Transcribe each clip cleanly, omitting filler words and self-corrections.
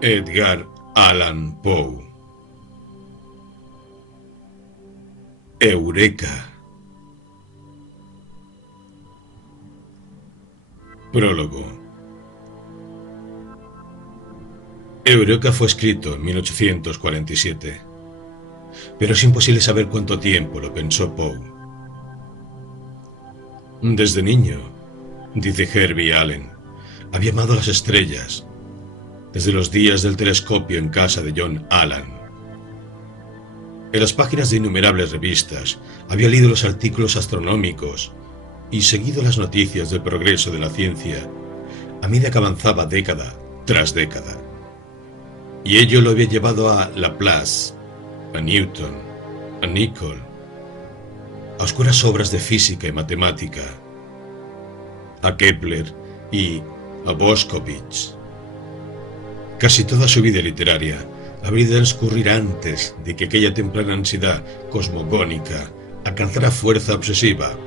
Edgar Allan Poe. Eureka. Prólogo. Eureka fue escrito en 1847, pero es imposible saber cuánto tiempo lo pensó Poe. Desde niño, dice Herbie Allen, había amado las estrellas, desde los días del telescopio en casa de John Allan. En las páginas de innumerables revistas había leído los artículos astronómicos y seguido las noticias del progreso de la ciencia a medida que avanzaba década tras década. Y ello lo había llevado a Laplace, a Newton, a Nicol, a oscuras obras de física y matemática, a Kepler y a Boscovich. Casi toda su vida literaria habría de transcurrir antes de que aquella temprana ansiedad cosmogónica alcanzara fuerza obsesiva.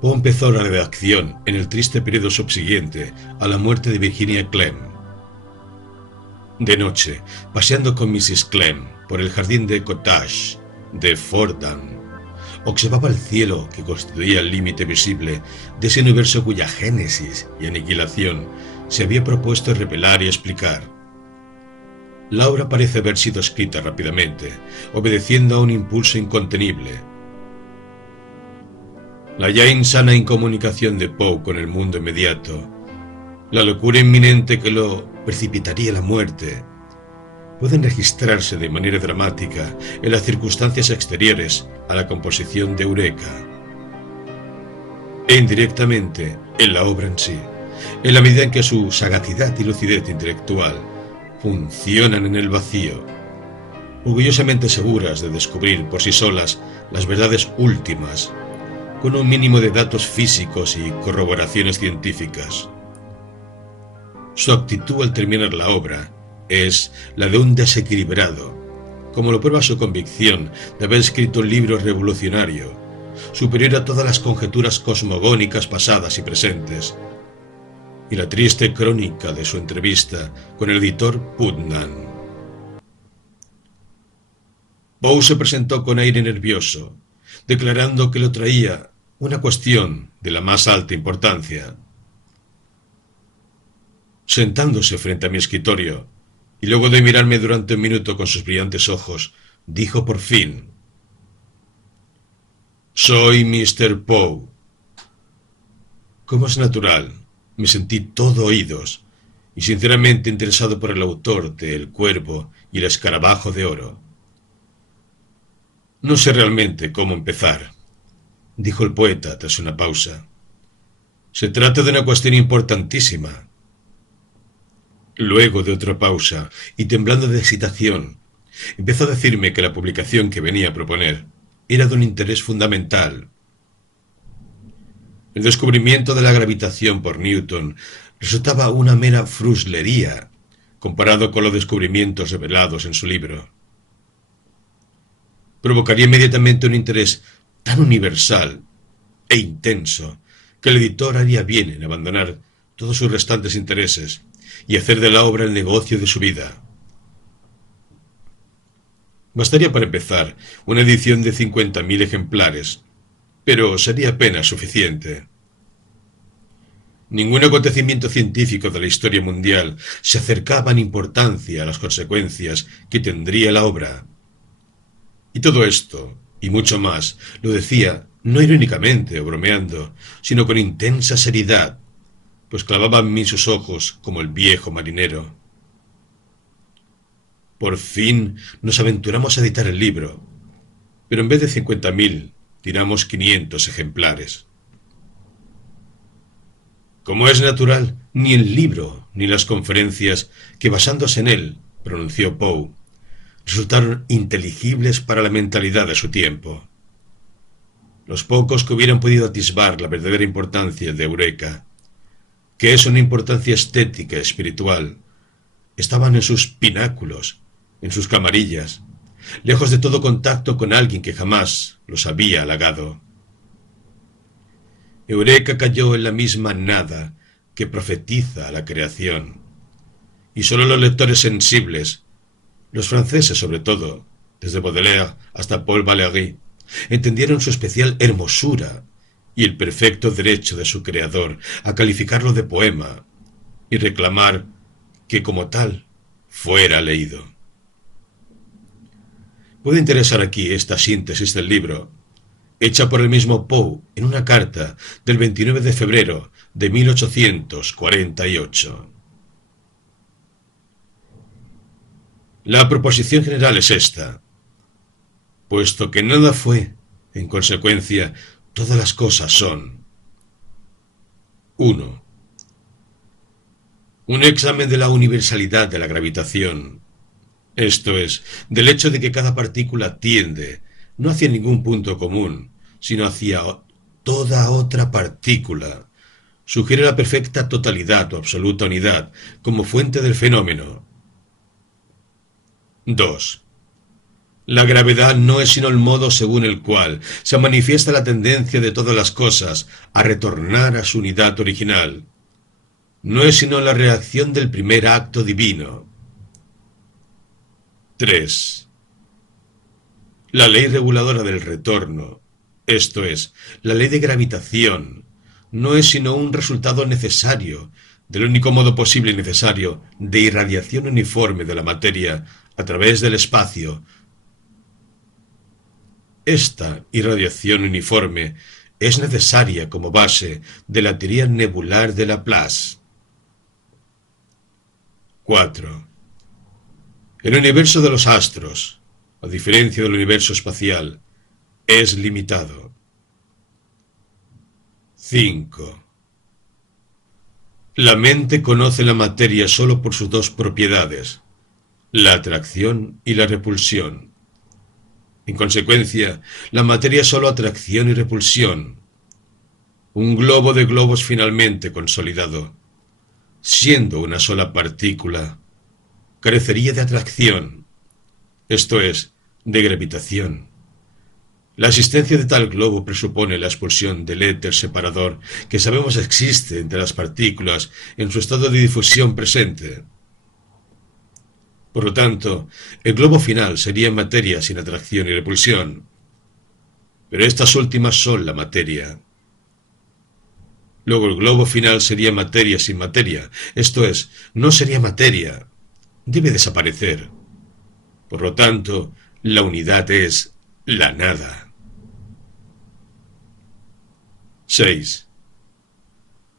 Poe empezó la redacción en el triste periodo subsiguiente a la muerte de Virginia Clemm. De noche, paseando con Mrs. Clemm por el jardín de Cottage de Fordham, observaba el cielo que constituía el límite visible de ese universo cuya génesis y aniquilación se había propuesto revelar y explicar. La obra parece haber sido escrita rápidamente, obedeciendo a un impulso incontenible. La ya insana incomunicación de Poe con el mundo inmediato, la locura inminente que lo precipitaría a la muerte, pueden registrarse de manera dramática en las circunstancias exteriores a la composición de Eureka, e indirectamente en la obra en sí, en la medida en que su sagacidad y lucidez intelectual funcionan en el vacío, orgullosamente seguras de descubrir por sí solas las verdades últimas, con un mínimo de datos físicos y corroboraciones científicas. Su actitud al terminar la obra es la de un desequilibrado, como lo prueba su convicción de haber escrito un libro revolucionario, superior a todas las conjeturas cosmogónicas pasadas y presentes, y la triste crónica de su entrevista con el editor Putnam. Poe se presentó con aire nervioso, declarando que lo traía una cuestión de la más alta importancia. Sentándose frente a mi escritorio, y luego de mirarme durante un minuto con sus brillantes ojos, dijo por fin: «Soy Mr. Poe». Como es natural, me sentí todo oídos y sinceramente interesado por el autor de El Cuervo y el Escarabajo de Oro. «No sé realmente cómo empezar», dijo el poeta tras una pausa. «Se trata de una cuestión importantísima». Luego de otra pausa, y temblando de excitación, empezó a decirme que la publicación que venía a proponer era de un interés fundamental. El descubrimiento de la gravitación por Newton resultaba una mera fruslería comparado con los descubrimientos revelados en su libro. Provocaría inmediatamente un interés tan universal e intenso que el editor haría bien en abandonar todos sus restantes intereses y hacer de la obra el negocio de su vida. Bastaría para empezar una edición de 50.000 ejemplares, pero sería apenas suficiente. Ningún acontecimiento científico de la historia mundial se acercaba en importancia a las consecuencias que tendría la obra. Y todo esto, y mucho más, lo decía no irónicamente o bromeando, sino con intensa seriedad, pues clavaba en mí sus ojos como el viejo marinero. Por fin nos aventuramos a editar el libro, pero en vez de 50.000, tiramos 500 ejemplares. Como es natural, ni el libro ni las conferencias que basándose en él, pronunció Poe, resultaron inteligibles para la mentalidad de su tiempo. Los pocos que hubieran podido atisbar la verdadera importancia de Eureka, que es una importancia estética y espiritual, estaban en sus pináculos, en sus camarillas, lejos de todo contacto con alguien que jamás los había halagado. Eureka cayó en la misma nada que profetiza a la creación, y solo los lectores sensibles, los franceses sobre todo, desde Baudelaire hasta Paul Valéry, entendieron su especial hermosura y el perfecto derecho de su creador a calificarlo de poema y reclamar que como tal fuera leído. Puede interesar aquí esta síntesis del libro, hecha por el mismo Poe en una carta del 29 de febrero de 1848. La proposición general es esta: puesto que nada fue, en consecuencia, todas las cosas son. 1. Un examen de la universalidad de la gravitación, esto es, del hecho de que cada partícula tiende, no hacia ningún punto común, sino hacia toda otra partícula, sugiere la perfecta totalidad o absoluta unidad como fuente del fenómeno. 2. La gravedad no es sino el modo según el cual se manifiesta la tendencia de todas las cosas a retornar a su unidad original. No es sino la reacción del primer acto divino. 3. La ley reguladora del retorno, esto es, la ley de gravitación, no es sino un resultado necesario, del único modo posible y necesario, de irradiación uniforme de la materia a través del espacio. Esta irradiación uniforme es necesaria como base de la teoría nebular de Laplace. 4. El universo de los astros, a diferencia del universo espacial, es limitado. 5. La mente conoce la materia solo por sus dos propiedades, la atracción y la repulsión. En consecuencia, la materia es solo atracción y repulsión. Un globo de globos finalmente consolidado, siendo una sola partícula, carecería de atracción, esto es, de gravitación. La existencia de tal globo presupone la expulsión del éter separador que sabemos existe entre las partículas en su estado de difusión presente. Por lo tanto, el globo final sería materia sin atracción y repulsión. Pero estas últimas son la materia. Luego el globo final sería materia sin materia, esto es, no sería materia, debe desaparecer. Por lo tanto, la unidad es la nada. 6.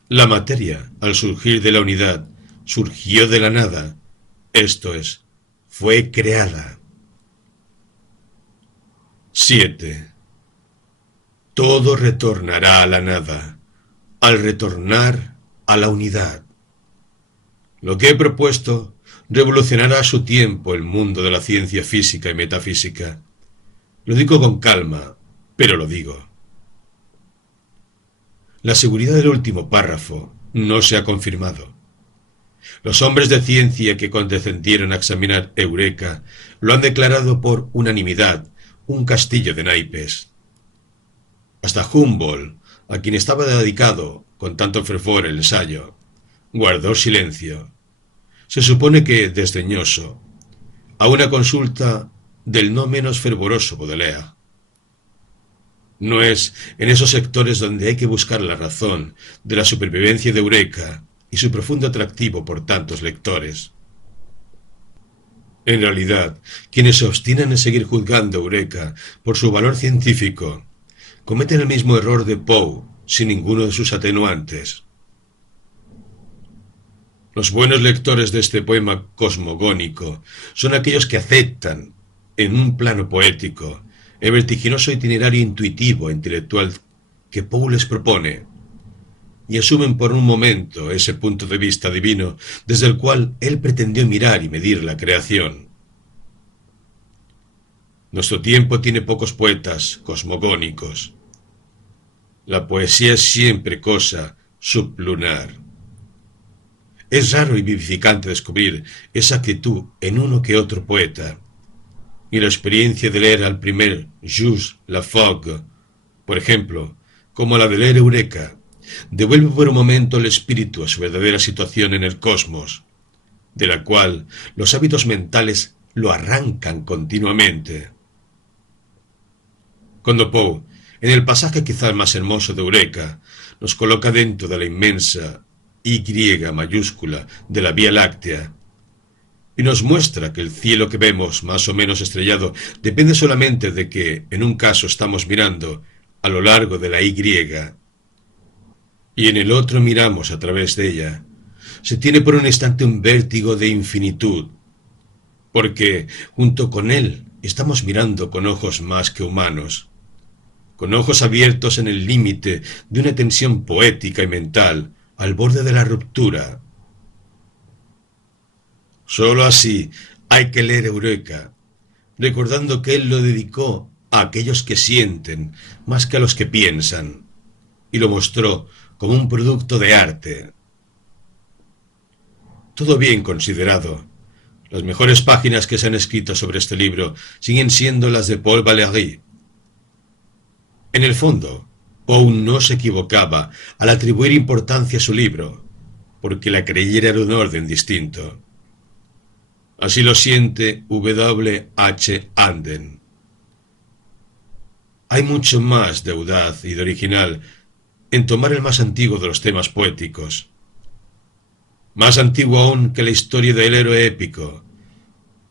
La materia, al surgir de la unidad, surgió de la nada, esto es, fue creada. 7. Todo retornará a la nada, al retornar a la unidad. Lo que he propuesto revolucionará a su tiempo el mundo de la ciencia física y metafísica. Lo digo con calma, pero lo digo. La seguridad del último párrafo no se ha confirmado. Los hombres de ciencia que condescendieron a examinar Eureka lo han declarado por unanimidad un castillo de naipes. Hasta Humboldt, a quien estaba dedicado con tanto fervor el ensayo, guardó silencio. Se supone que desdeñoso, a una consulta del no menos fervoroso Baudelaire. No es en esos sectores donde hay que buscar la razón de la supervivencia de Eureka y su profundo atractivo por tantos lectores. En realidad, quienes se obstinan en seguir juzgando a Eureka por su valor científico, cometen el mismo error de Poe, sin ninguno de sus atenuantes. Los buenos lectores de este poema cosmogónico son aquellos que aceptan, en un plano poético, el vertiginoso itinerario intuitivo e intelectual que Poe les propone, y asumen por un momento ese punto de vista divino desde el cual él pretendió mirar y medir la creación. Nuestro tiempo tiene pocos poetas cosmogónicos. La poesía es siempre cosa sublunar. Es raro y vivificante descubrir esa actitud en uno que otro poeta, y la experiencia de leer al primer Jules Laforgue, por ejemplo, como la de leer Eureka, devuelve por un momento el espíritu a su verdadera situación en el cosmos, de la cual los hábitos mentales lo arrancan continuamente. Cuando Poe, en el pasaje quizás más hermoso de Eureka, nos coloca dentro de la inmensa Y mayúscula de la Vía Láctea, y nos muestra que el cielo que vemos más o menos estrellado depende solamente de que, en un caso, estamos mirando a lo largo de la Y, y en el otro miramos a través de ella, se tiene por un instante un vértigo de infinitud, porque, junto con él, estamos mirando con ojos más que humanos, con ojos abiertos en el límite de una tensión poética y mental, al borde de la ruptura. Sólo así hay que leer Eureka, recordando que él lo dedicó a aquellos que sienten más que a los que piensan, y lo mostró como un producto de arte. Todo bien considerado, las mejores páginas que se han escrito sobre este libro siguen siendo las de Paul Valéry. En el fondo, Poe no se equivocaba al atribuir importancia a su libro, porque la creyera de un orden distinto. Así lo siente W. H. Anden. Hay mucho más de audaz y de original en tomar el más antiguo de los temas poéticos, más antiguo aún que la historia del héroe épico,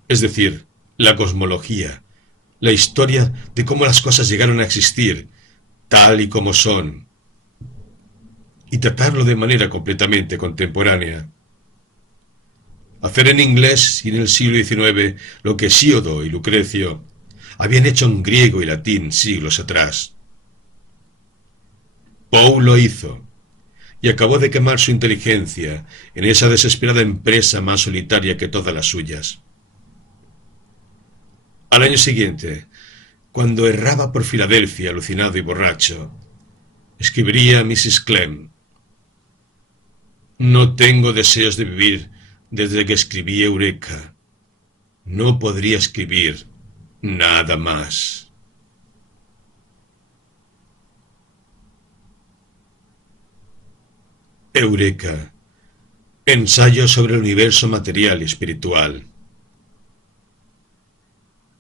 es decir, la cosmología, la historia de cómo las cosas llegaron a existir, tal y como son, y tratarlo de manera completamente contemporánea. Hacer en inglés y en el siglo XIX lo que Hesíodo y Lucrecio habían hecho en griego y latín siglos atrás. Poe lo hizo, y acabó de quemar su inteligencia en esa desesperada empresa más solitaria que todas las suyas. Al año siguiente, cuando erraba por Filadelfia alucinado y borracho, escribiría a Mrs. Clem: «No tengo deseos de vivir desde que escribí Eureka. No podría escribir nada más». Eureka. Ensayo sobre el universo material y espiritual.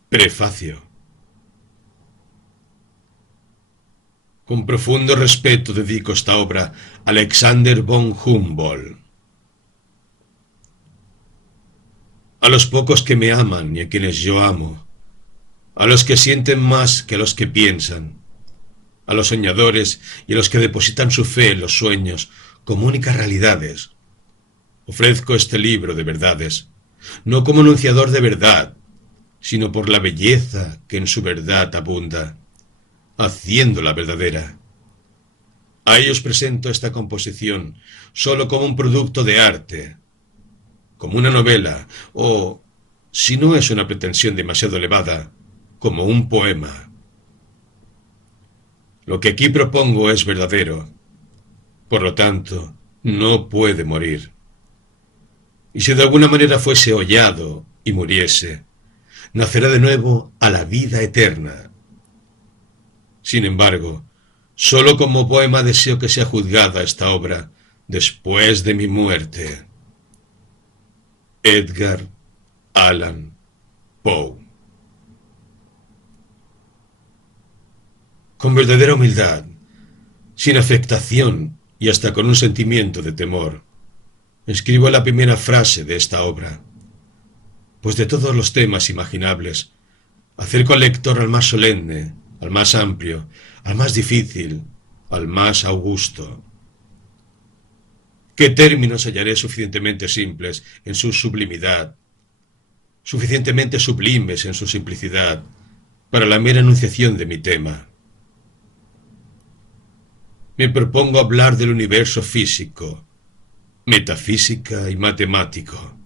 Prefacio. Con profundo respeto dedico esta obra a Alexander von Humboldt. A los pocos que me aman y a quienes yo amo, a los que sienten más que a los que piensan, a los soñadores y a los que depositan su fe en los sueños como únicas realidades, ofrezco este libro de verdades, no como anunciador de verdad, sino por la belleza que en su verdad abunda, haciéndola verdadera. A ellos presento esta composición sólo como un producto de arte, como una novela, o, si no es una pretensión demasiado elevada, como un poema. Lo que aquí propongo es verdadero, por lo tanto, no puede morir. Y si de alguna manera fuese hollado y muriese, nacerá de nuevo a la vida eterna. Sin embargo, sólo como poema deseo que sea juzgada esta obra después de mi muerte. Edgar Allan Poe. Con verdadera humildad, sin afectación y hasta con un sentimiento de temor, escribo la primera frase de esta obra, pues de todos los temas imaginables, acerco al lector al más solemne, al más amplio, al más difícil, al más augusto. ¿Qué términos hallaré suficientemente simples en su sublimidad, suficientemente sublimes en su simplicidad, para la mera enunciación de mi tema? Me propongo hablar del universo físico, metafísica y matemático,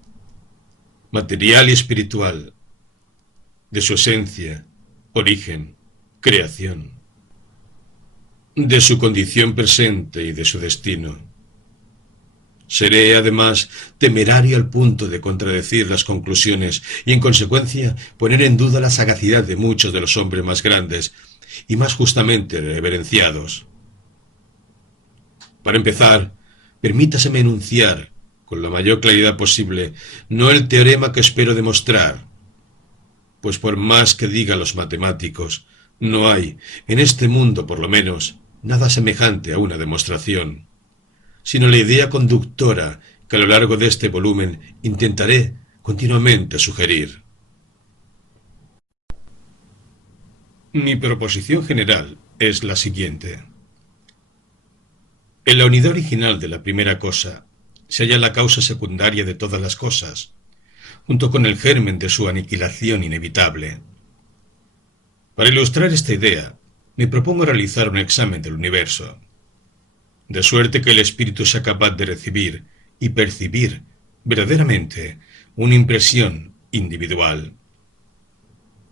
material y espiritual, de su esencia, origen, creación, de su condición presente y de su destino. Seré, además, temerario al punto de contradecir las conclusiones y, en consecuencia, poner en duda la sagacidad de muchos de los hombres más grandes y más justamente reverenciados. Para empezar, permítaseme enunciar, con la mayor claridad posible, no el teorema que espero demostrar, pues por más que digan los matemáticos, no hay, en este mundo por lo menos, nada semejante a una demostración, sino la idea conductora que a lo largo de este volumen intentaré continuamente sugerir. Mi proposición general es la siguiente. En la unidad original de la primera cosa se halla la causa secundaria de todas las cosas, junto con el germen de su aniquilación inevitable. Para ilustrar esta idea, me propongo realizar un examen del universo, de suerte que el espíritu sea capaz de recibir y percibir verdaderamente una impresión individual.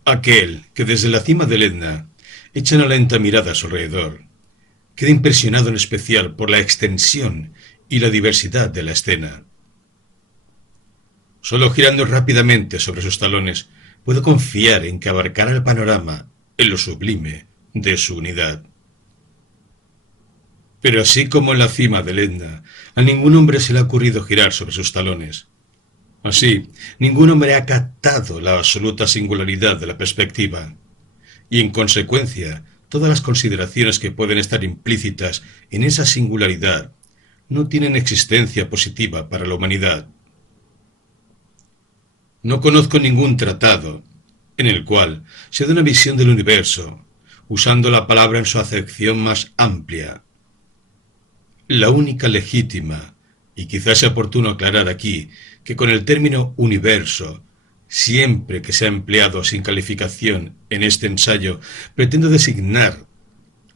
Aquel que desde la cima del Etna echa una lenta mirada a su alrededor, queda impresionado en especial por la extensión y la diversidad de la escena. Solo girando rápidamente sobre sus talones puedo confiar en que abarcará el panorama en lo sublime de su unidad. Pero así como en la cima del Etna, a ningún hombre se le ha ocurrido girar sobre sus talones. Así, ningún hombre ha captado la absoluta singularidad de la perspectiva, y en consecuencia, todas las consideraciones que pueden estar implícitas en esa singularidad no tienen existencia positiva para la humanidad. No conozco ningún tratado en el cual se dé una visión del universo, usando la palabra en su acepción más amplia. La única legítima, y quizás sea oportuno aclarar aquí, que con el término universo, siempre que sea empleado sin calificación en este ensayo, pretendo designar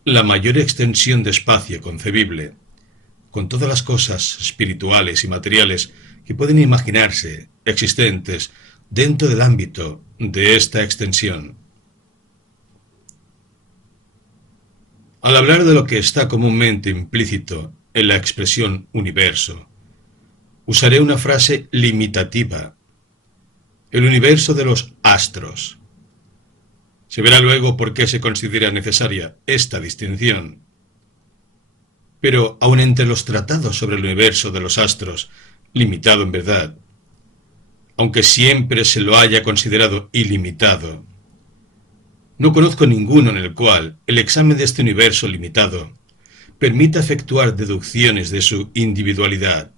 la mayor extensión de espacio concebible, con todas las cosas espirituales y materiales que pueden imaginarse existentes dentro del ámbito de esta extensión. Al hablar de lo que está comúnmente implícito en la expresión universo, usaré una frase limitativa: el universo de los astros. Se verá luego por qué se considera necesaria esta distinción. Pero aun entre los tratados sobre el universo de los astros, limitado en verdad, aunque siempre se lo haya considerado ilimitado, no conozco ninguno en el cual el examen de este universo limitado permita efectuar deducciones de su individualidad.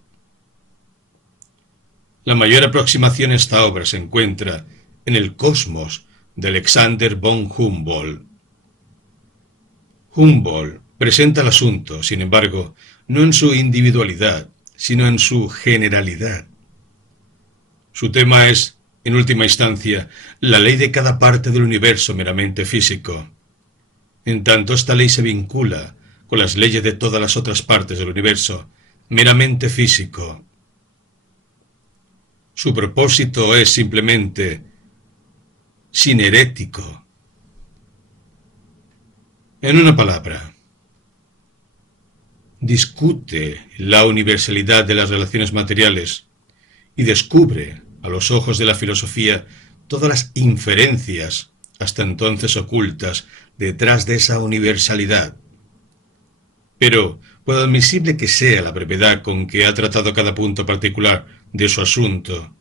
La mayor aproximación a esta obra se encuentra en el Cosmos de Alexander von Humboldt. Humboldt presenta el asunto, sin embargo, no en su individualidad, sino en su generalidad. Su tema es, en última instancia, la ley de cada parte del universo meramente físico. En tanto, esta ley se vincula con las leyes de todas las otras partes del universo, meramente físico. Su propósito es simplemente sinerético. En una palabra, discute la universalidad de las relaciones materiales y descubre, a los ojos de la filosofía, todas las inferencias hasta entonces ocultas detrás de esa universalidad. Pero, por admisible que sea la brevedad con que ha tratado cada punto particular de su asunto,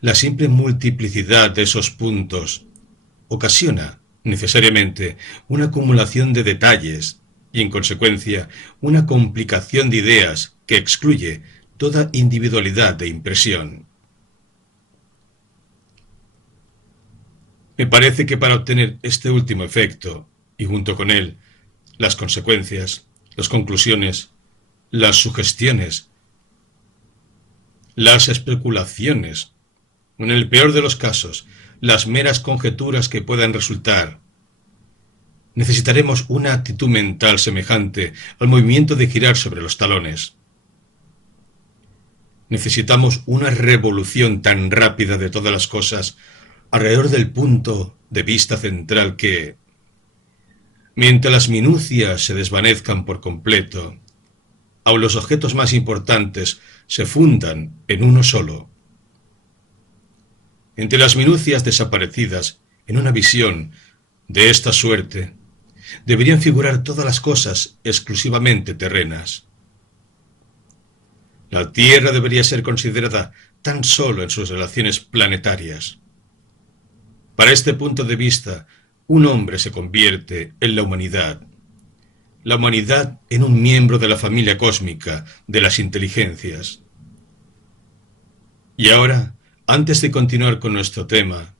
la simple multiplicidad de esos puntos ocasiona, necesariamente, una acumulación de detalles y, en consecuencia, una complicación de ideas que excluye toda individualidad de impresión. Me parece que para obtener este último efecto, y junto con él, las consecuencias, las conclusiones, las sugestiones, las especulaciones, en el peor de los casos, las meras conjeturas que puedan resultar, necesitaremos una actitud mental semejante al movimiento de girar sobre los talones. Necesitamos una revolución tan rápida de todas las cosas alrededor del punto de vista central que, mientras las minucias se desvanezcan por completo, aun los objetos más importantes se fundan en uno solo. Entre las minucias desaparecidas en una visión de esta suerte, deberían figurar todas las cosas exclusivamente terrenas. La Tierra debería ser considerada tan solo en sus relaciones planetarias. Para este punto de vista, un hombre se convierte en la humanidad en un miembro de la familia cósmica de las inteligencias. Y ahora, antes de continuar con nuestro tema,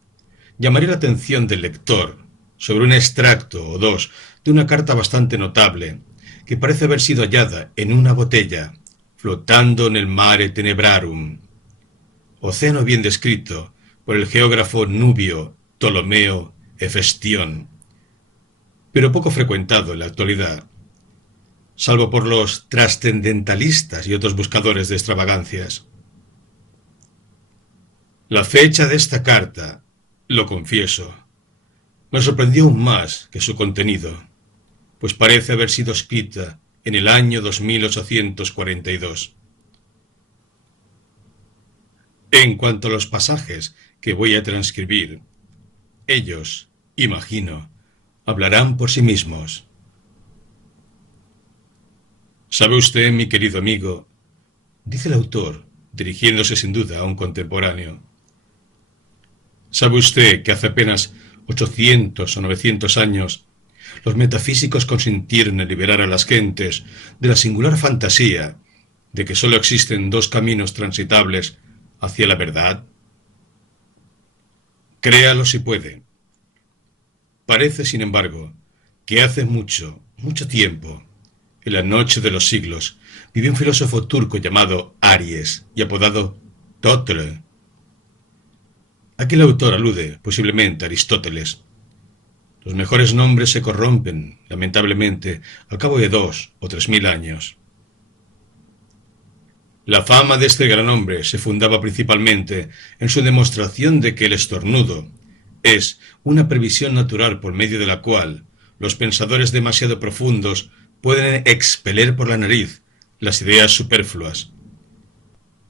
llamaré la atención del lector sobre un extracto o dos de una carta bastante notable que parece haber sido hallada en una botella flotando en el Mare Tenebrarum, océano bien descrito por el geógrafo nubio Ptolomeo Hefestión, pero poco frecuentado en la actualidad, salvo por los trascendentalistas y otros buscadores de extravagancias. La fecha de esta carta, lo confieso, me sorprendió aún más que su contenido, pues parece haber sido escrita en el año 2842. En cuanto a los pasajes que voy a transcribir, ellos, imagino, hablarán por sí mismos. ¿Sabe usted, mi querido amigo?, dice el autor, dirigiéndose sin duda a un contemporáneo. ¿Sabe usted que hace apenas 800 o 900 años los metafísicos consintieron en liberar a las gentes de la singular fantasía de que sólo existen dos caminos transitables hacia la verdad? Créalo si puede. Parece, sin embargo, que hace mucho, mucho tiempo, en la noche de los siglos, vivió un filósofo turco llamado Aries y apodado Totle. Aquí el autor alude, posiblemente, a Aristóteles. Los mejores nombres se corrompen, lamentablemente, al cabo de 2 o 3.000 años. La fama de este gran hombre se fundaba principalmente en su demostración de que el estornudo es una previsión natural por medio de la cual los pensadores demasiado profundos pueden expeler por la nariz las ideas superfluas.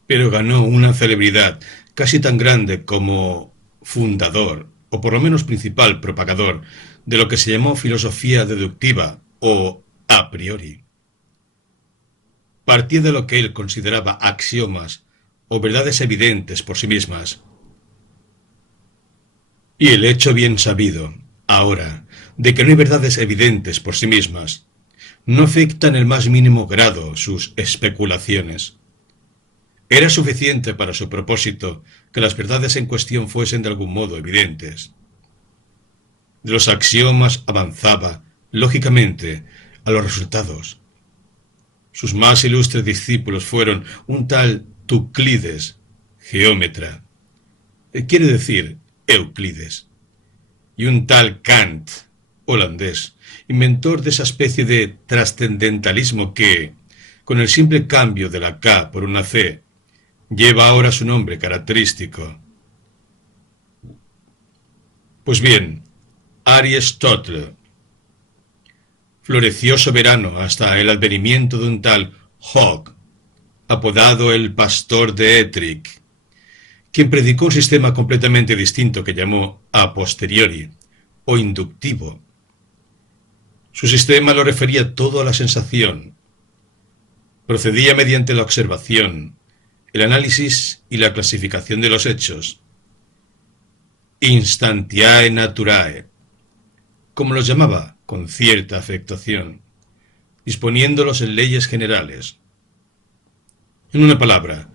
Pero ganó una celebridad casi tan grande como fundador, o por lo menos principal propagador, de lo que se llamó filosofía deductiva o a priori. Partía de lo que él consideraba axiomas o verdades evidentes por sí mismas. Y el hecho bien sabido, ahora, de que no hay verdades evidentes por sí mismas, no afecta en el más mínimo grado sus especulaciones. Era suficiente para su propósito que las verdades en cuestión fuesen de algún modo evidentes. De los axiomas avanzaba, lógicamente, a los resultados. Sus más ilustres discípulos fueron un tal Tuclides, geómetra, quiere decir Euclides, y un tal Kant, holandés, inventor de esa especie de trascendentalismo que, con el simple cambio de la K por una C, lleva ahora su nombre característico. Pues bien, Aristóteles floreció soberano hasta el advenimiento de un tal Hogg, apodado el pastor de Ettrick, quien predicó un sistema completamente distinto que llamó a posteriori, o inductivo. Su sistema lo refería todo a la sensación. Procedía mediante la observación, el análisis y la clasificación de los hechos. Instantiae naturae, como los llamaba con cierta afectación, disponiéndolos en leyes generales. En una palabra,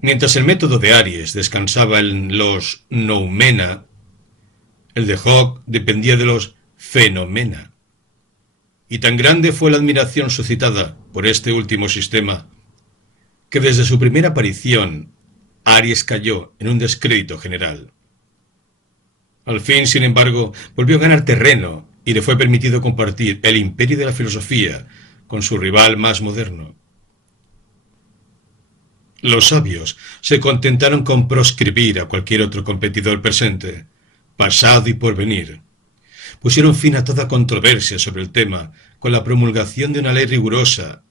mientras el método de Aries descansaba en los noumena, el de Hogg dependía de los phenomena. Y tan grande fue la admiración suscitada por este último sistema, que desde su primera aparición, Aries cayó en un descrédito general. Al fin, sin embargo, volvió a ganar terreno y le fue permitido compartir el imperio de la filosofía con su rival más moderno. Los sabios se contentaron con proscribir a cualquier otro competidor presente, pasado y porvenir. Pusieron fin a toda controversia sobre el tema con la promulgación de una ley rigurosa,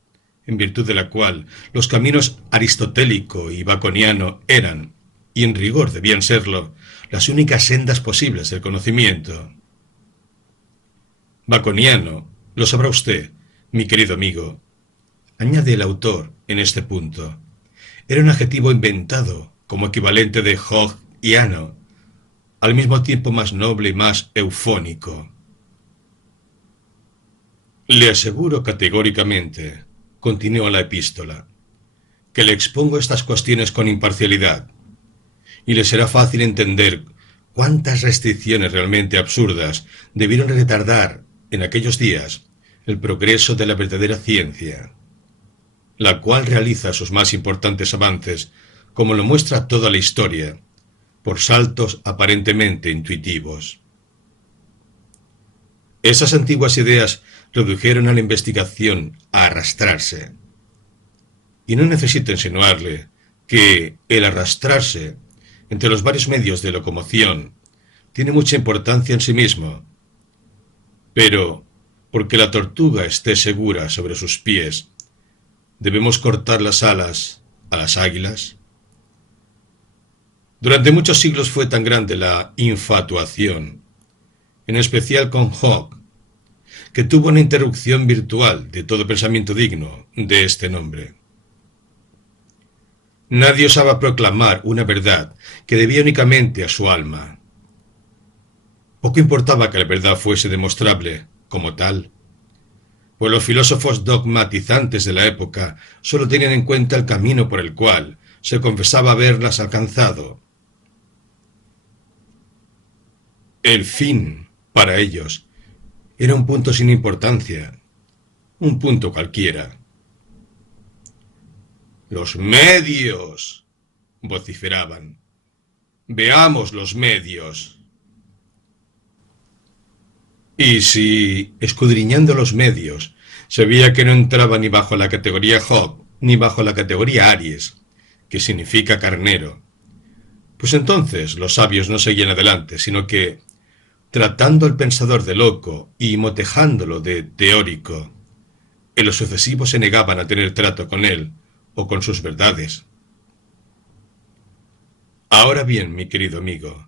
en virtud de la cual los caminos aristotélico y baconiano eran, y en rigor debían serlo, las únicas sendas posibles del conocimiento. Baconiano, lo sabrá usted, mi querido amigo, añade el autor en este punto, era un adjetivo inventado como equivalente de Hoggiano, al mismo tiempo más noble y más eufónico. Le aseguro categóricamente, continuó la epístola, que le expongo estas cuestiones con imparcialidad, y le será fácil entender cuántas restricciones realmente absurdas debieron retardar en aquellos días el progreso de la verdadera ciencia, la cual realiza sus más importantes avances, como lo muestra toda la historia, por saltos aparentemente intuitivos. Esas antiguas ideas redujeron a la investigación a arrastrarse. Y no necesito insinuarle que el arrastrarse entre los varios medios de locomoción tiene mucha importancia en sí mismo. Pero, porque la tortuga esté segura sobre sus pies, ¿debemos cortar las alas a las águilas? Durante muchos siglos fue tan grande la infatuación, en especial con Hogg, que tuvo una interrupción virtual de todo pensamiento digno de este nombre. Nadie osaba proclamar una verdad que debía únicamente a su alma. Poco importaba que la verdad fuese demostrable como tal, pues los filósofos dogmatizantes de la época solo tenían en cuenta el camino por el cual se confesaba haberlas alcanzado. El fin, para ellos, era un punto sin importancia, un punto cualquiera. «Los medios», vociferaban. «Veamos los medios». Y si, escudriñando los medios, se veía que no entraba ni bajo la categoría Hogg, ni bajo la categoría Aries, que significa carnero, pues entonces los sabios no seguían adelante, sino que, tratando al pensador de loco y motejándolo de teórico, en lo sucesivo se negaban a tener trato con él o con sus verdades. Ahora bien, mi querido amigo,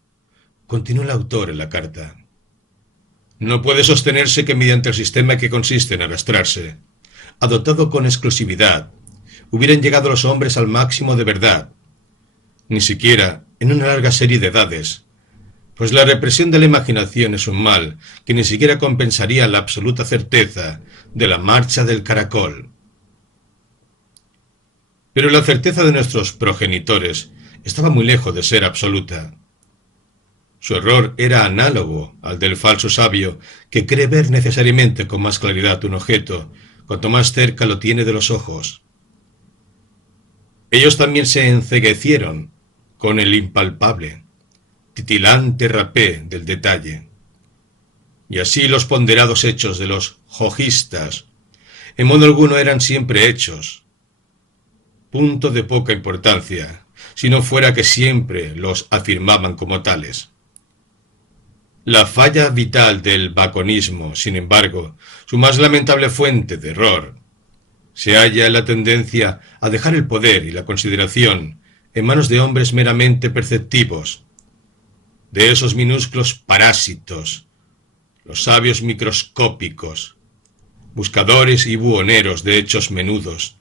continuó el autor en la carta, no puede sostenerse que mediante el sistema que consiste en arrastrarse, adoptado con exclusividad, hubieran llegado los hombres al máximo de verdad, ni siquiera en una larga serie de edades, pues la represión de la imaginación es un mal que ni siquiera compensaría la absoluta certeza de la marcha del caracol. Pero la certeza de nuestros progenitores estaba muy lejos de ser absoluta. Su error era análogo al del falso sabio, que cree ver necesariamente con más claridad un objeto, cuanto más cerca lo tiene de los ojos. Ellos también se enceguecieron con el impalpable, titilante rapé del detalle. Y así los ponderados hechos de los hoggistas, en modo alguno eran siempre hechos, punto de poca importancia, si no fuera que siempre los afirmaban como tales. La falla vital del baconismo, sin embargo, su más lamentable fuente de error, se halla en la tendencia a dejar el poder y la consideración en manos de hombres meramente perceptivos, de esos minúsculos parásitos, los sabios microscópicos, buscadores y buhoneros de hechos menudos,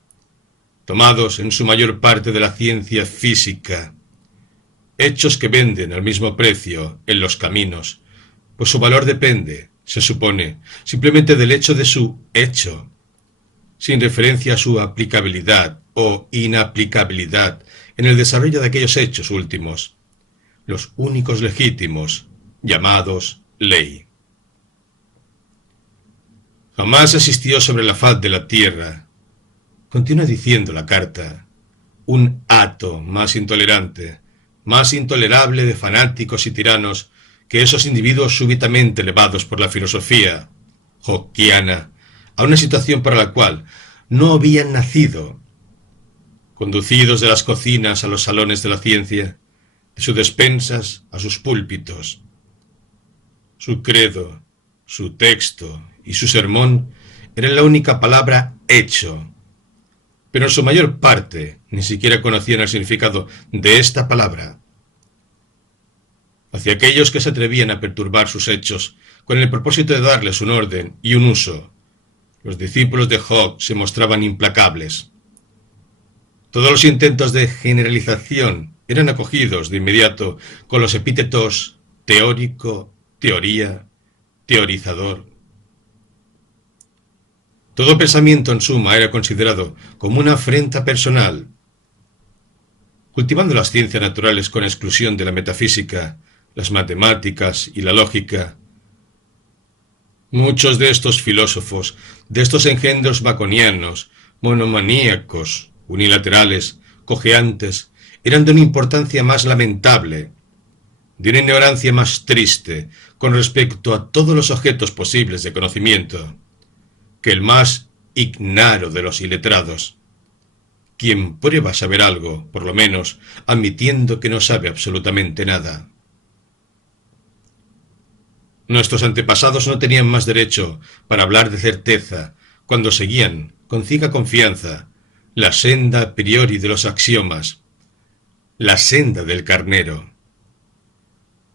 tomados en su mayor parte de la ciencia física, hechos que venden al mismo precio en los caminos, pues su valor depende, se supone, simplemente del hecho de su hecho, sin referencia a su aplicabilidad o inaplicabilidad en el desarrollo de aquellos hechos últimos, los únicos legítimos, llamados ley. Jamás existió sobre la faz de la tierra, continúa diciendo la carta, un hato más intolerante, más intolerable de fanáticos y tiranos que esos individuos súbitamente elevados por la filosofía hoggiana a una situación para la cual no habían nacido, conducidos de las cocinas a los salones de la ciencia, de sus despensas a sus púlpitos. Su credo, su texto y su sermón eran la única palabra hecho, pero en su mayor parte ni siquiera conocían el significado de esta palabra. Hacia aquellos que se atrevían a perturbar sus hechos con el propósito de darles un orden y un uso, los discípulos de Hogg se mostraban implacables. Todos los intentos de generalización eran acogidos de inmediato con los epítetos teórico, teoría, teorizador. Todo pensamiento, en suma, era considerado como una afrenta personal. Cultivando las ciencias naturales con exclusión de la metafísica, las matemáticas y la lógica, muchos de estos filósofos, de estos engendros baconianos, monomaníacos, unilaterales, cojeantes, eran de una importancia más lamentable, de una ignorancia más triste con respecto a todos los objetos posibles de conocimiento, que el más ignaro de los iletrados, quien prueba saber algo, por lo menos, admitiendo que no sabe absolutamente nada. Nuestros antepasados no tenían más derecho para hablar de certeza cuando seguían, con ciega confianza, la senda a priori de los axiomas, la senda del carnero.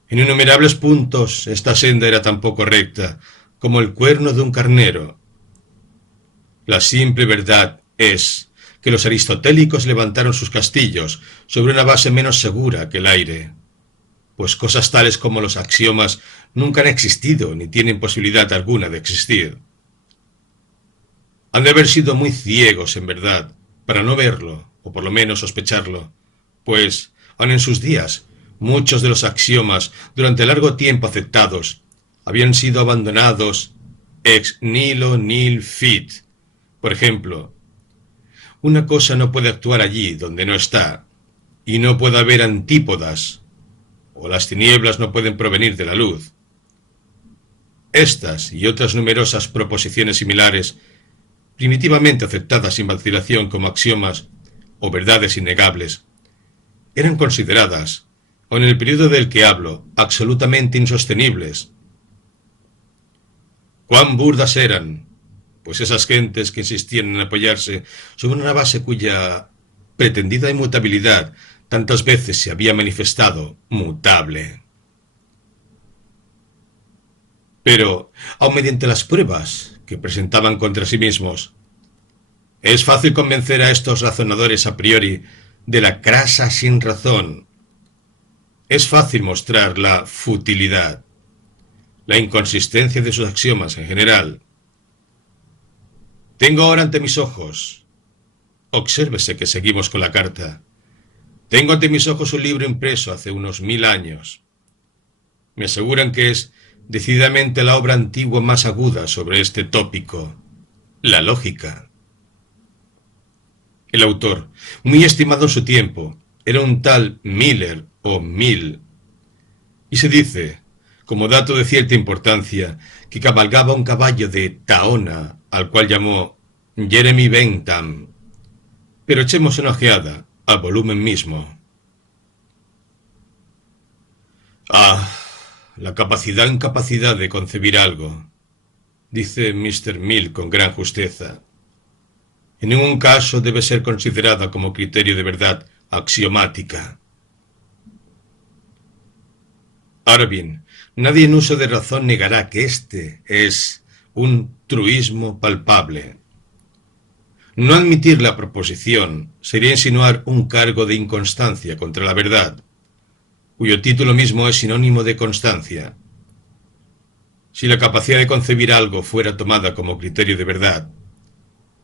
En innumerables puntos esta senda era tan poco recta como el cuerno de un carnero. La simple verdad es que los aristotélicos levantaron sus castillos sobre una base menos segura que el aire, pues cosas tales como los axiomas nunca han existido ni tienen posibilidad alguna de existir. Han de haber sido muy ciegos, en verdad, para no verlo, o por lo menos sospecharlo, pues, aun en sus días, muchos de los axiomas, durante largo tiempo aceptados, habían sido abandonados ex nihilo nihil fit. Por ejemplo, una cosa no puede actuar allí donde no está, y no puede haber antípodas, o las tinieblas no pueden provenir de la luz. Estas y otras numerosas proposiciones similares, primitivamente aceptadas sin vacilación como axiomas o verdades innegables, eran consideradas, o en el periodo del que hablo, absolutamente insostenibles. ¡Cuán burdas eran! Pues esas gentes que insistían en apoyarse sobre una base cuya pretendida inmutabilidad tantas veces se había manifestado mutable. Pero, aun mediante las pruebas que presentaban contra sí mismos, es fácil convencer a estos razonadores a priori de la crasa sin razón. Es fácil mostrar la futilidad, la inconsistencia de sus axiomas en general. Tengo ahora ante mis ojos, obsérvese que seguimos con la carta, tengo ante mis ojos un libro impreso hace unos 1000 años. Me aseguran que es decididamente la obra antigua más aguda sobre este tópico, la lógica. El autor, muy estimado en su tiempo, era un tal Miller o Mill, y se dice, como dato de cierta importancia, que cabalgaba un caballo de Taona, al cual llamó Jeremy Bentham. Pero echemos una ojeada al volumen mismo. Ah, la incapacidad de concebir algo, dice Mr. Mill con gran justeza. En ningún caso debe ser considerada como criterio de verdad axiomática. Ahora bien, nadie en uso de razón negará que este es un truismo palpable. No admitir la proposición sería insinuar un cargo de inconstancia contra la verdad, cuyo título mismo es sinónimo de constancia. Si la capacidad de concebir algo fuera tomada como criterio de verdad,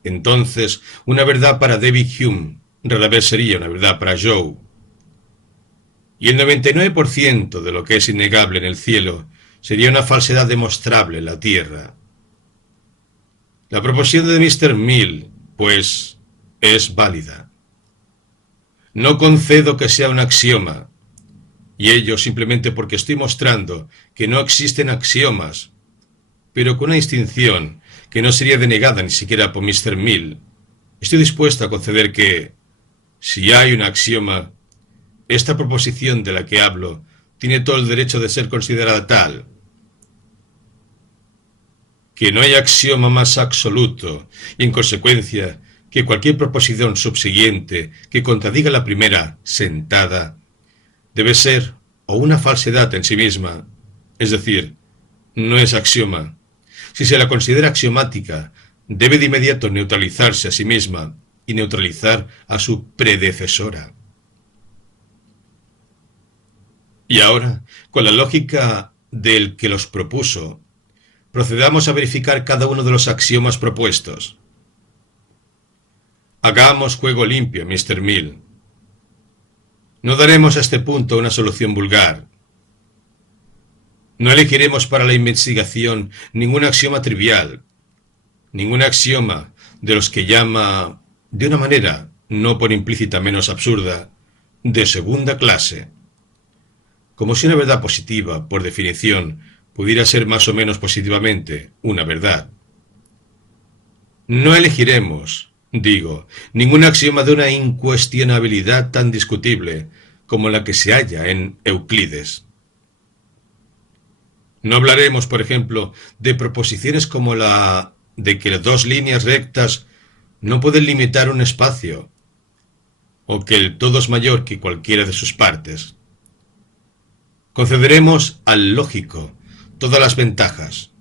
entonces una verdad para David Hume rara vez sería una verdad para Joe. Y el 99% de lo que es innegable en el cielo sería una falsedad demostrable en la tierra. La proposición de Mr. Mill, pues, es válida. No concedo que sea un axioma, y ello simplemente porque estoy mostrando que no existen axiomas, pero con una distinción que no sería denegada ni siquiera por Mr. Mill. Estoy dispuesto a conceder que, si hay un axioma, esta proposición de la que hablo tiene todo el derecho de ser considerada tal. Que no hay axioma más absoluto, y en consecuencia, que cualquier proposición subsiguiente que contradiga la primera sentada, debe ser o una falsedad en sí misma, es decir, no es axioma. Si se la considera axiomática, debe de inmediato neutralizarse a sí misma, y neutralizar a su predecesora. Y ahora, con la lógica del que los propuso, procedamos a verificar cada uno de los axiomas propuestos. Hagamos juego limpio, Mr. Mill. No daremos a este punto una solución vulgar. No elegiremos para la investigación ningún axioma trivial, ningún axioma de los que llama, de una manera no por implícita menos absurda, de segunda clase. Como si una verdad positiva, por definición, pudiera ser más o menos positivamente una verdad. No elegiremos, digo, ningún axioma de una incuestionabilidad tan discutible como la que se halla en Euclides. No hablaremos, por ejemplo, de proposiciones como la de que dos líneas rectas no pueden limitar un espacio, o que el todo es mayor que cualquiera de sus partes. Concederemos al lógico todas las ventajas.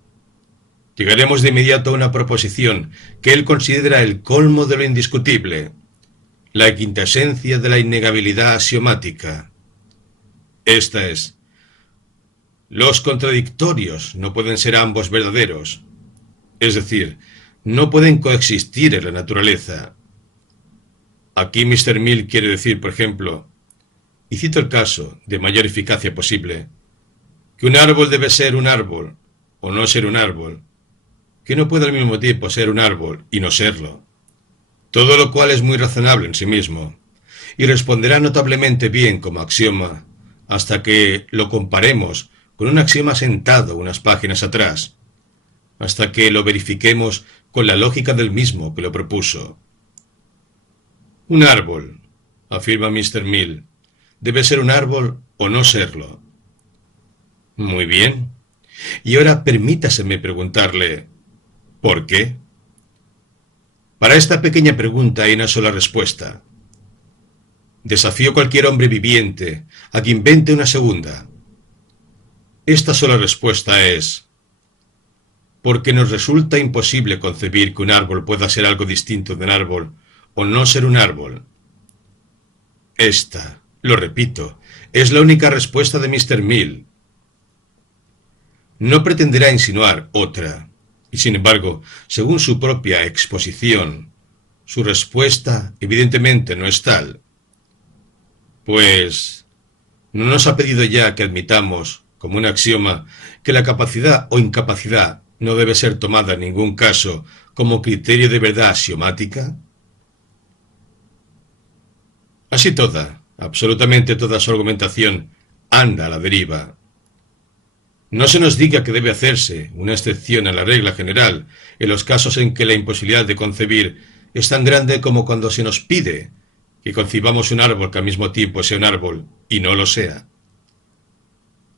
Llegaremos de inmediato a una proposición que él considera el colmo de lo indiscutible, la quintesencia de la innegabilidad axiomática. Esta es: los contradictorios no pueden ser ambos verdaderos, es decir, no pueden coexistir en la naturaleza. Aquí Mr. Mill quiere decir, por ejemplo, y cito el caso de mayor eficacia posible, que un árbol debe ser un árbol o no ser un árbol, que no puede al mismo tiempo ser un árbol y no serlo, todo lo cual es muy razonable en sí mismo, y responderá notablemente bien como axioma, hasta que lo comparemos con un axioma sentado unas páginas atrás, hasta que lo verifiquemos con la lógica del mismo que lo propuso. Un árbol, afirma Mr. Mill, debe ser un árbol o no serlo. Muy bien. Y ahora permítaseme preguntarle, ¿por qué? Para esta pequeña pregunta hay una sola respuesta. Desafío a cualquier hombre viviente a que invente una segunda. Esta sola respuesta es: porque nos resulta imposible concebir que un árbol pueda ser algo distinto de un árbol o no ser un árbol. Esta, lo repito, es la única respuesta de Mr. Mill. No pretenderá insinuar otra, y sin embargo, según su propia exposición, su respuesta evidentemente no es tal. Pues, ¿no nos ha pedido ya que admitamos, como un axioma, que la capacidad o incapacidad no debe ser tomada en ningún caso como criterio de verdad axiomática? Así absolutamente toda su argumentación anda a la deriva. No se nos diga que debe hacerse una excepción a la regla general en los casos en que la imposibilidad de concebir es tan grande como cuando se nos pide que concibamos un árbol que al mismo tiempo sea un árbol y no lo sea.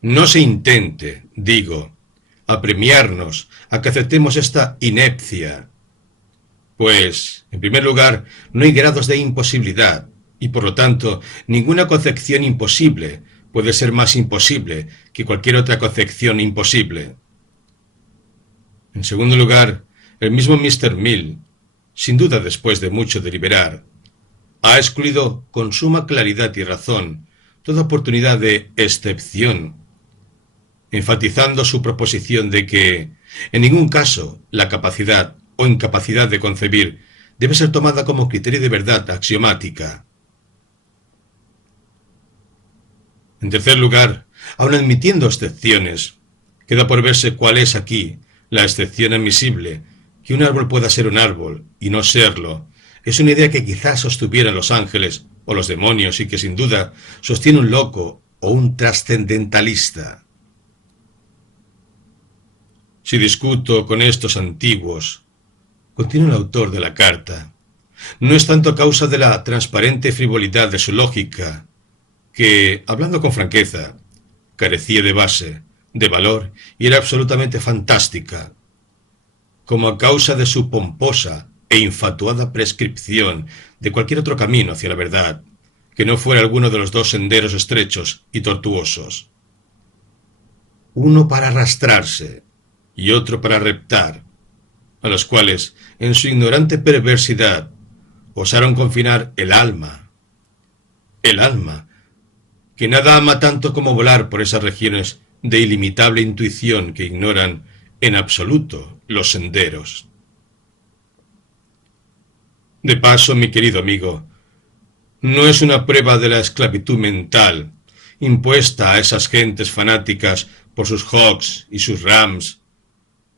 No se intente, digo, apremiarnos a que aceptemos esta inepcia, pues, en primer lugar, no hay grados de imposibilidad, y por lo tanto, ninguna concepción imposible puede ser más imposible que cualquier otra concepción imposible. En segundo lugar, el mismo Mr. Mill, sin duda después de mucho deliberar, ha excluido con suma claridad y razón toda oportunidad de excepción, enfatizando su proposición de que, en ningún caso, la capacidad o incapacidad de concebir debe ser tomada como criterio de verdad axiomática. En tercer lugar, aun admitiendo excepciones, queda por verse cuál es aquí la excepción admisible. Que un árbol pueda ser un árbol y no serlo es una idea que quizás sostuvieran los ángeles o los demonios y que sin duda sostiene un loco o un trascendentalista. Si discuto con estos antiguos, continúa el autor de la carta, no es tanto a causa de la transparente frivolidad de su lógica, que, hablando con franqueza, carecía de base, de valor y era absolutamente fantástica, como a causa de su pomposa e infatuada prescripción de cualquier otro camino hacia la verdad, que no fuera alguno de los dos senderos estrechos y tortuosos. Uno para arrastrarse y otro para reptar, a los cuales, en su ignorante perversidad, osaron confinar el alma, que nada ama tanto como volar por esas regiones de ilimitable intuición que ignoran en absoluto los senderos. De paso, mi querido amigo, no es una prueba de la esclavitud mental impuesta a esas gentes fanáticas por sus Hawks y sus Rams,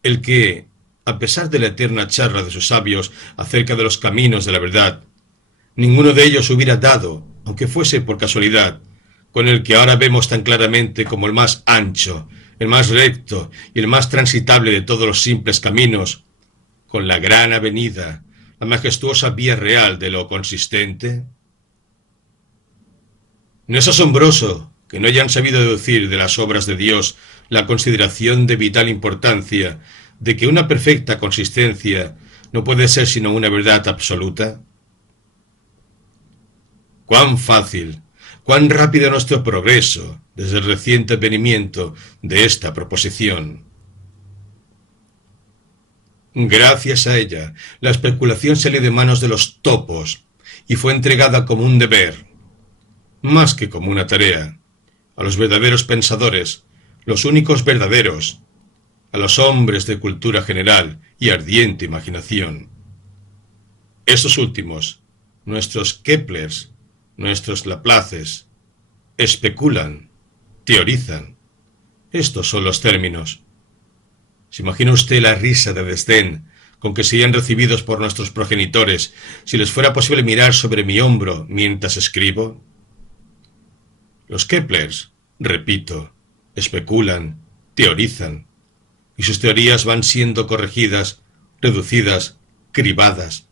el que, a pesar de la eterna charla de sus sabios acerca de los caminos de la verdad, ninguno de ellos hubiera dado, aunque fuese por casualidad, con el que ahora vemos tan claramente como el más ancho, el más recto y el más transitable de todos los simples caminos, con la gran avenida, la majestuosa vía real de lo consistente. ¿No es asombroso que no hayan sabido deducir de las obras de Dios la consideración de vital importancia de que una perfecta consistencia no puede ser sino una verdad absoluta? Cuán fácil, cuán rápido nuestro progreso desde el reciente advenimiento de esta proposición. Gracias a ella, la especulación salió de manos de los topos y fue entregada como un deber, más que como una tarea, a los verdaderos pensadores, los únicos verdaderos, a los hombres de cultura general y ardiente imaginación. Estos últimos, nuestros Keplers, nuestros Laplaces, especulan, teorizan. Estos son los términos. ¿Se imagina usted la risa de desdén con que serían recibidos por nuestros progenitores si les fuera posible mirar sobre mi hombro mientras escribo? Los Keplers, repito, especulan, teorizan, y sus teorías van siendo corregidas, reducidas, cribadas,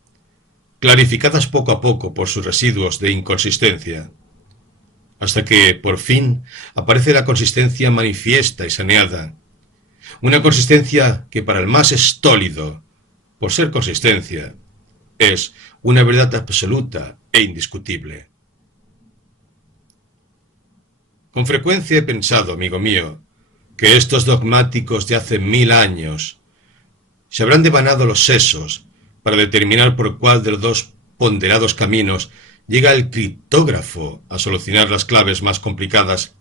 clarificadas poco a poco por sus residuos de inconsistencia, hasta que, por fin, aparece la consistencia manifiesta y saneada, una consistencia que para el más estólido, por ser consistencia, es una verdad absoluta e indiscutible. Con frecuencia he pensado, amigo mío, que estos dogmáticos de hace 1000 años se habrán devanado los sesos para determinar por cuál de los dos ponderados caminos llega el criptógrafo a solucionar las claves más complicadas,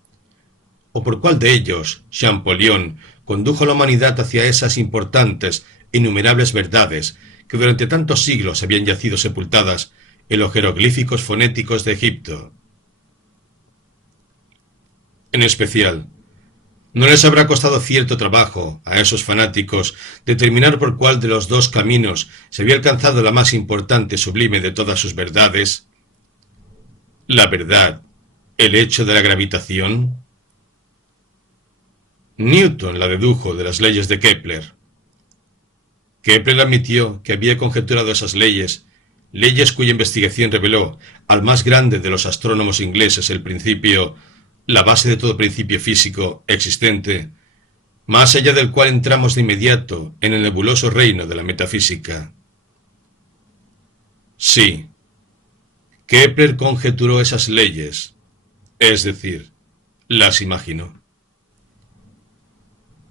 o por cuál de ellos Champollion condujo a la humanidad hacia esas importantes e innumerables verdades que durante tantos siglos habían yacido sepultadas en los jeroglíficos fonéticos de Egipto. En especial, ¿no les habrá costado cierto trabajo a esos fanáticos determinar por cuál de los dos caminos se había alcanzado la más importante y sublime de todas sus verdades? ¿La verdad, el hecho de la gravitación? Newton la dedujo de las leyes de Kepler. Kepler admitió que había conjeturado esas leyes, leyes cuya investigación reveló al más grande de los astrónomos ingleses el principio, la base de todo principio físico existente, más allá del cual entramos de inmediato en el nebuloso reino de la metafísica. Sí, Kepler conjeturó esas leyes, es decir, las imaginó.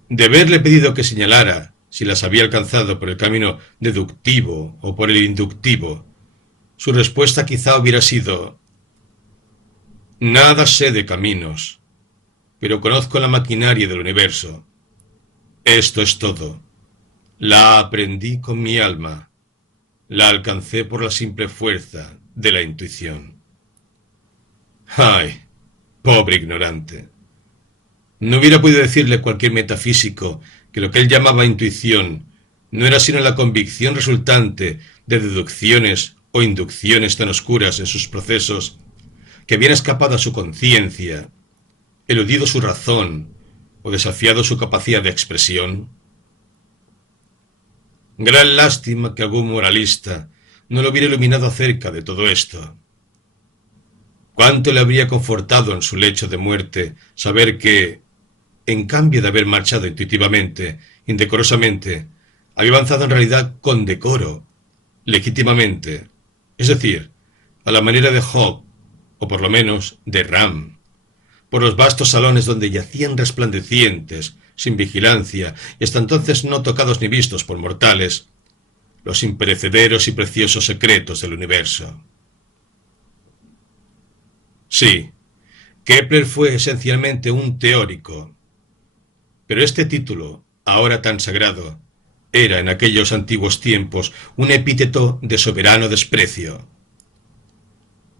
De haberle pedido que señalara si las había alcanzado por el camino deductivo o por el inductivo, su respuesta quizá hubiera sido: nada sé de caminos, pero conozco la maquinaria del universo. Esto es todo. La aprendí con mi alma. La alcancé por la simple fuerza de la intuición. ¡Ay, pobre ignorante! No hubiera podido decirle cualquier metafísico que lo que él llamaba intuición no era sino la convicción resultante de deducciones o inducciones tan oscuras en sus procesos que habían escapado a su conciencia, eludido su razón o desafiado su capacidad de expresión. Gran lástima que algún moralista no lo hubiera iluminado acerca de todo esto. Cuánto le habría confortado en su lecho de muerte saber que, en cambio de haber marchado intuitivamente, indecorosamente, había avanzado en realidad con decoro, legítimamente, es decir, a la manera de Hawke, o por lo menos de Ram, por los vastos salones donde yacían resplandecientes, sin vigilancia, y hasta entonces no tocados ni vistos por mortales, los imperecederos y preciosos secretos del universo. Sí, Kepler fue esencialmente un teórico, pero este título, ahora tan sagrado, era en aquellos antiguos tiempos un epíteto de soberano desprecio.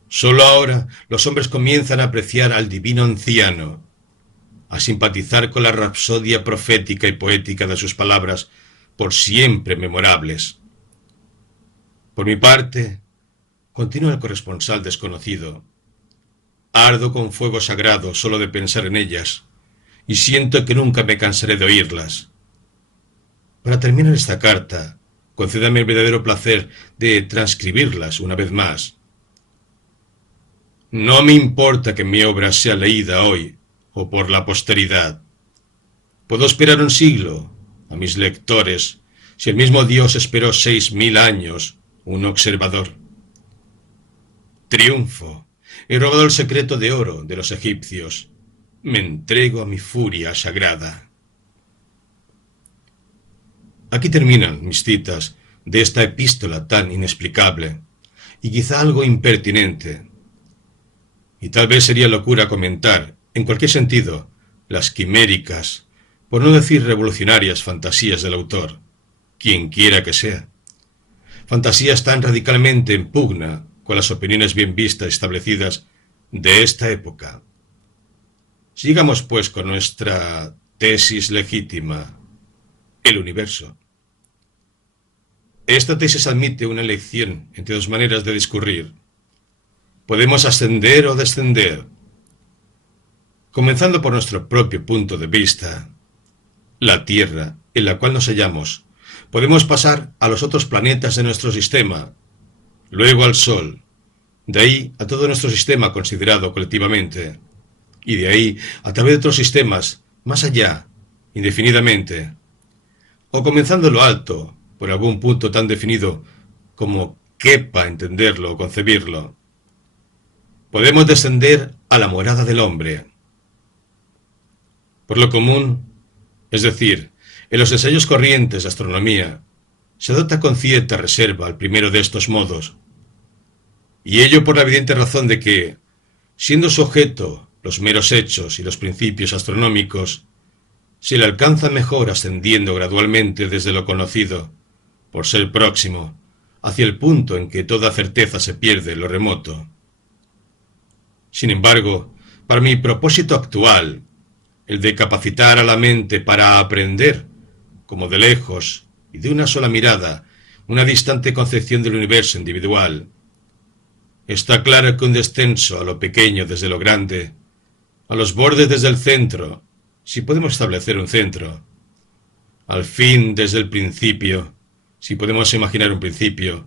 Solo ahora los hombres comienzan a apreciar al divino anciano, a simpatizar con la rapsodia profética y poética de sus palabras, por siempre memorables. Por mi parte, continúa el corresponsal desconocido, ardo con fuego sagrado solo de pensar en ellas, y siento que nunca me cansaré de oírlas. Para terminar esta carta, concédame el verdadero placer de transcribirlas una vez más. No me importa que mi obra sea leída hoy o por la posteridad. Puedo esperar un siglo a mis lectores si el mismo Dios esperó 6000 años un observador. Triunfo. He robado el secreto de oro de los egipcios. Me entrego a mi furia sagrada. Aquí terminan mis citas de esta epístola tan inexplicable y quizá algo impertinente. Y tal vez sería locura comentar, en cualquier sentido, las quiméricas, por no decir revolucionarias fantasías del autor, quien quiera que sea. Fantasías tan radicalmente en pugna con las opiniones bien vistas establecidas de esta época. Sigamos pues con nuestra tesis legítima, el universo. Esta tesis admite una elección entre dos maneras de discurrir. Podemos ascender o descender. Comenzando por nuestro propio punto de vista, la Tierra, en la cual nos hallamos, podemos pasar a los otros planetas de nuestro sistema, luego al Sol, de ahí a todo nuestro sistema considerado colectivamente, y de ahí a través de otros sistemas, más allá, indefinidamente, o comenzando lo alto, por algún punto tan definido como quepa entenderlo o concebirlo. Podemos descender a la morada del hombre. Por lo común, es decir, en los ensayos corrientes de astronomía, se adopta con cierta reserva el primero de estos modos, y ello por la evidente razón de que, siendo su objeto los meros hechos y los principios astronómicos, se le alcanza mejor ascendiendo gradualmente desde lo conocido, por ser próximo, hacia el punto en que toda certeza se pierde en lo remoto. Sin embargo, para mi propósito actual, el de capacitar a la mente para aprender, como de lejos y de una sola mirada, una distante concepción del universo individual, está claro que un descenso a lo pequeño desde lo grande, a los bordes desde el centro, si podemos establecer un centro, al fin desde el principio, si podemos imaginar un principio,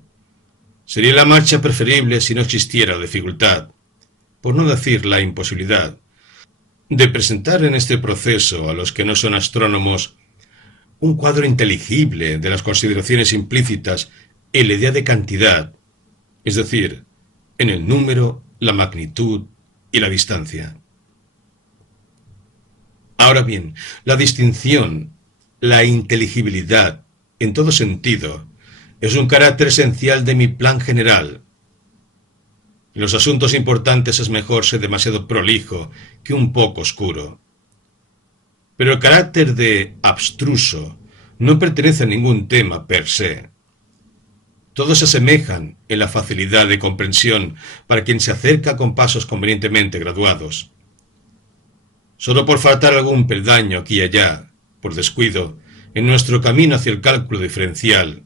sería la marcha preferible si no existiera la dificultad, por no decir la imposibilidad, de presentar en este proceso a los que no son astrónomos un cuadro inteligible de las consideraciones implícitas en la idea de cantidad, es decir, en el número, la magnitud y la distancia. Ahora bien, la distinción, la inteligibilidad, en todo sentido, es un carácter esencial de mi plan general. En los asuntos importantes es mejor ser demasiado prolijo que un poco oscuro. Pero el carácter de abstruso no pertenece a ningún tema per se. Todos se asemejan en la facilidad de comprensión para quien se acerca con pasos convenientemente graduados. Solo por faltar algún peldaño aquí y allá, por descuido, en nuestro camino hacia el cálculo diferencial.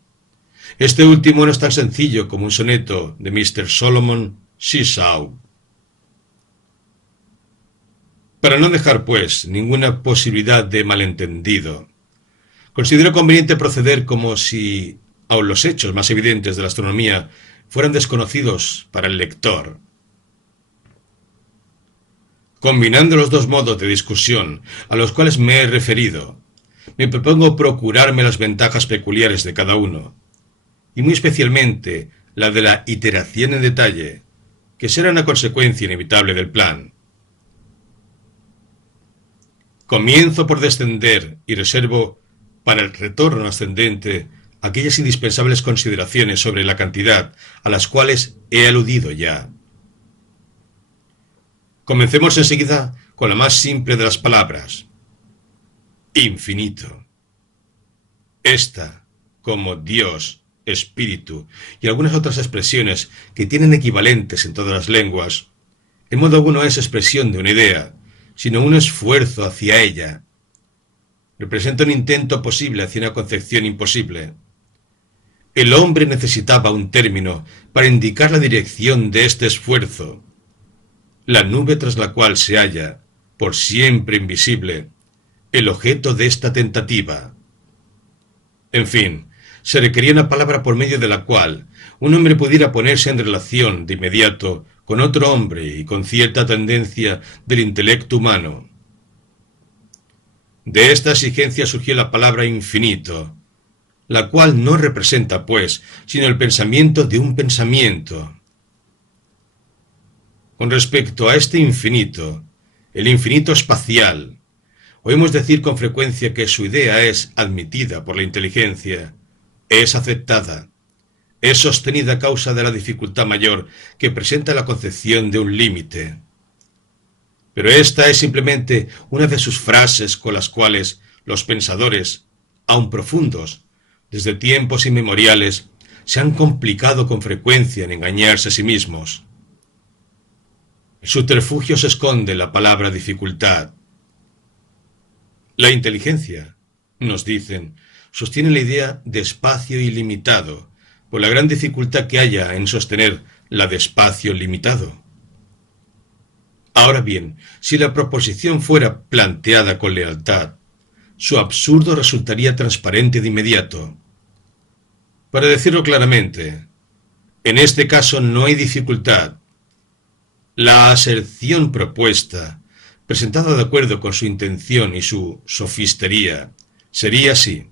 Este último no es tan sencillo como un soneto de Mr. Solomon Seesaw. Para no dejar, pues, ninguna posibilidad de malentendido, considero conveniente proceder como si aun los hechos más evidentes de la astronomía fueran desconocidos para el lector. Combinando los dos modos de discusión a los cuales me he referido, me propongo procurarme las ventajas peculiares de cada uno, y muy especialmente la de la iteración en detalle, que será una consecuencia inevitable del plan. Comienzo por descender y reservo para el retorno ascendente aquellas indispensables consideraciones sobre la cantidad a las cuales he aludido ya. Comencemos enseguida con la más simple de las palabras: infinito. Esta, como Dios, espíritu y algunas otras expresiones que tienen equivalentes en todas las lenguas, en modo alguno es expresión de una idea, sino un esfuerzo hacia ella. Representa un intento posible hacia una concepción imposible. El hombre necesitaba un término para indicar la dirección de este esfuerzo. La nube tras la cual se halla, por siempre invisible, el objeto de esta tentativa. En fin, se requería una palabra por medio de la cual un hombre pudiera ponerse en relación de inmediato con otro hombre y con cierta tendencia del intelecto humano. De esta exigencia surgió la palabra infinito, la cual no representa, pues, sino el pensamiento de un pensamiento. Con respecto a este infinito, el infinito espacial, oímos decir con frecuencia que su idea es admitida por la inteligencia, es aceptada, es sostenida a causa de la dificultad mayor que presenta la concepción de un límite. Pero esta es simplemente una de sus frases con las cuales los pensadores, aun profundos, desde tiempos inmemoriales, se han complicado con frecuencia en engañarse a sí mismos. El subterfugio se esconde en la palabra dificultad. La inteligencia, nos dicen, sostiene la idea de espacio ilimitado, por la gran dificultad que haya en sostener la de espacio limitado. Ahora bien, si la proposición fuera planteada con lealtad, su absurdo resultaría transparente de inmediato. Para decirlo claramente, en este caso no hay dificultad. La aserción propuesta, presentada de acuerdo con su intención y su sofistería, sería así.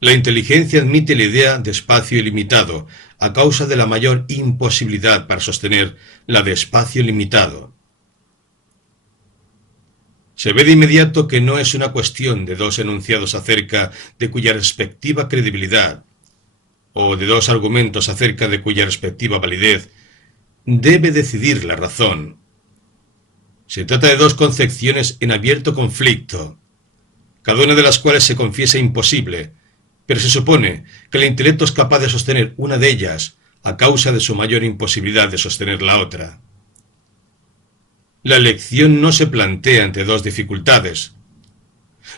La inteligencia admite la idea de espacio ilimitado a causa de la mayor imposibilidad para sostener la de espacio limitado. Se ve de inmediato que no es una cuestión de dos enunciados acerca de cuya respectiva credibilidad, o de dos argumentos acerca de cuya respectiva validez, debe decidir la razón. Se trata de dos concepciones en abierto conflicto, cada una de las cuales se confiesa imposible, pero se supone que el intelecto es capaz de sostener una de ellas a causa de su mayor imposibilidad de sostener la otra. La elección no se plantea ante dos dificultades,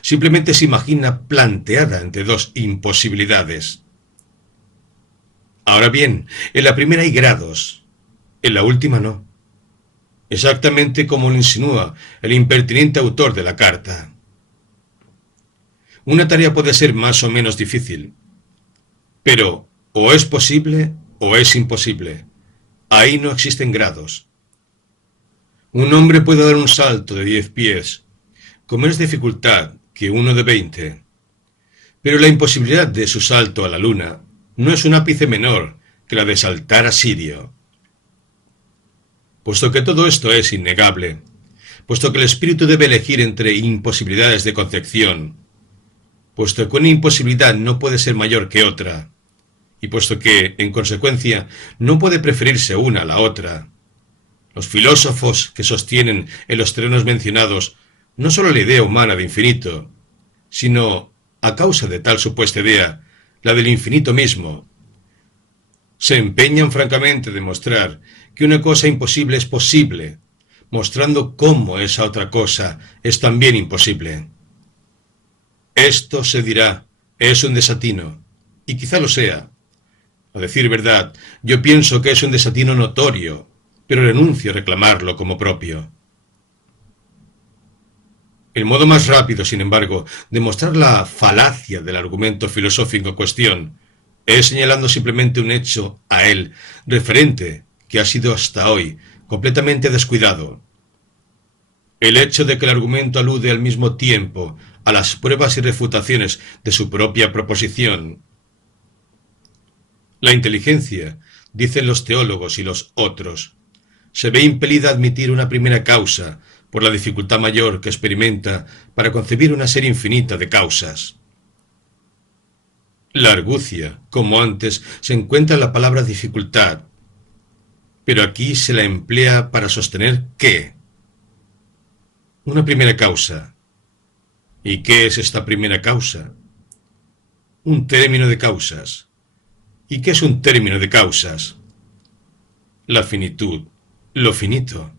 simplemente se imagina planteada ante dos imposibilidades. Ahora bien, en la primera hay grados, en la última no, exactamente como lo insinúa el impertinente autor de la carta. Una tarea puede ser más o menos difícil, pero o es posible o es imposible. Ahí no existen grados. Un hombre puede dar un salto de 10 pies, con menos dificultad que uno de 20, pero la imposibilidad de su salto a la luna no es un ápice menor que la de saltar a Sirio. Puesto que todo esto es innegable, puesto que el espíritu debe elegir entre imposibilidades de concepción, puesto que una imposibilidad no puede ser mayor que otra, y puesto que, en consecuencia, no puede preferirse una a la otra, los filósofos que sostienen en los terrenos mencionados no sólo la idea humana de infinito, sino, a causa de tal supuesta idea, la del infinito mismo, se empeñan francamente en demostrar que una cosa imposible es posible, mostrando cómo esa otra cosa es también imposible. Esto, se dirá, es un desatino, y quizá lo sea. A decir verdad, yo pienso que es un desatino notorio, pero renuncio a reclamarlo como propio. El modo más rápido, sin embargo, de mostrar la falacia del argumento filosófico en cuestión es señalando simplemente un hecho a él referente que ha sido hasta hoy completamente descuidado. El hecho de que el argumento alude al mismo tiempo a las pruebas y refutaciones de su propia proposición. La inteligencia, dicen los teólogos y los otros, se ve impelida a admitir una primera causa por la dificultad mayor que experimenta para concebir una serie infinita de causas. La argucia, como antes, se encuentra en la palabra dificultad, pero aquí se la emplea para sostener ¿qué? Una primera causa. ¿Y qué es esta primera causa? Un término de causas. ¿Y qué es un término de causas? La finitud, lo finito.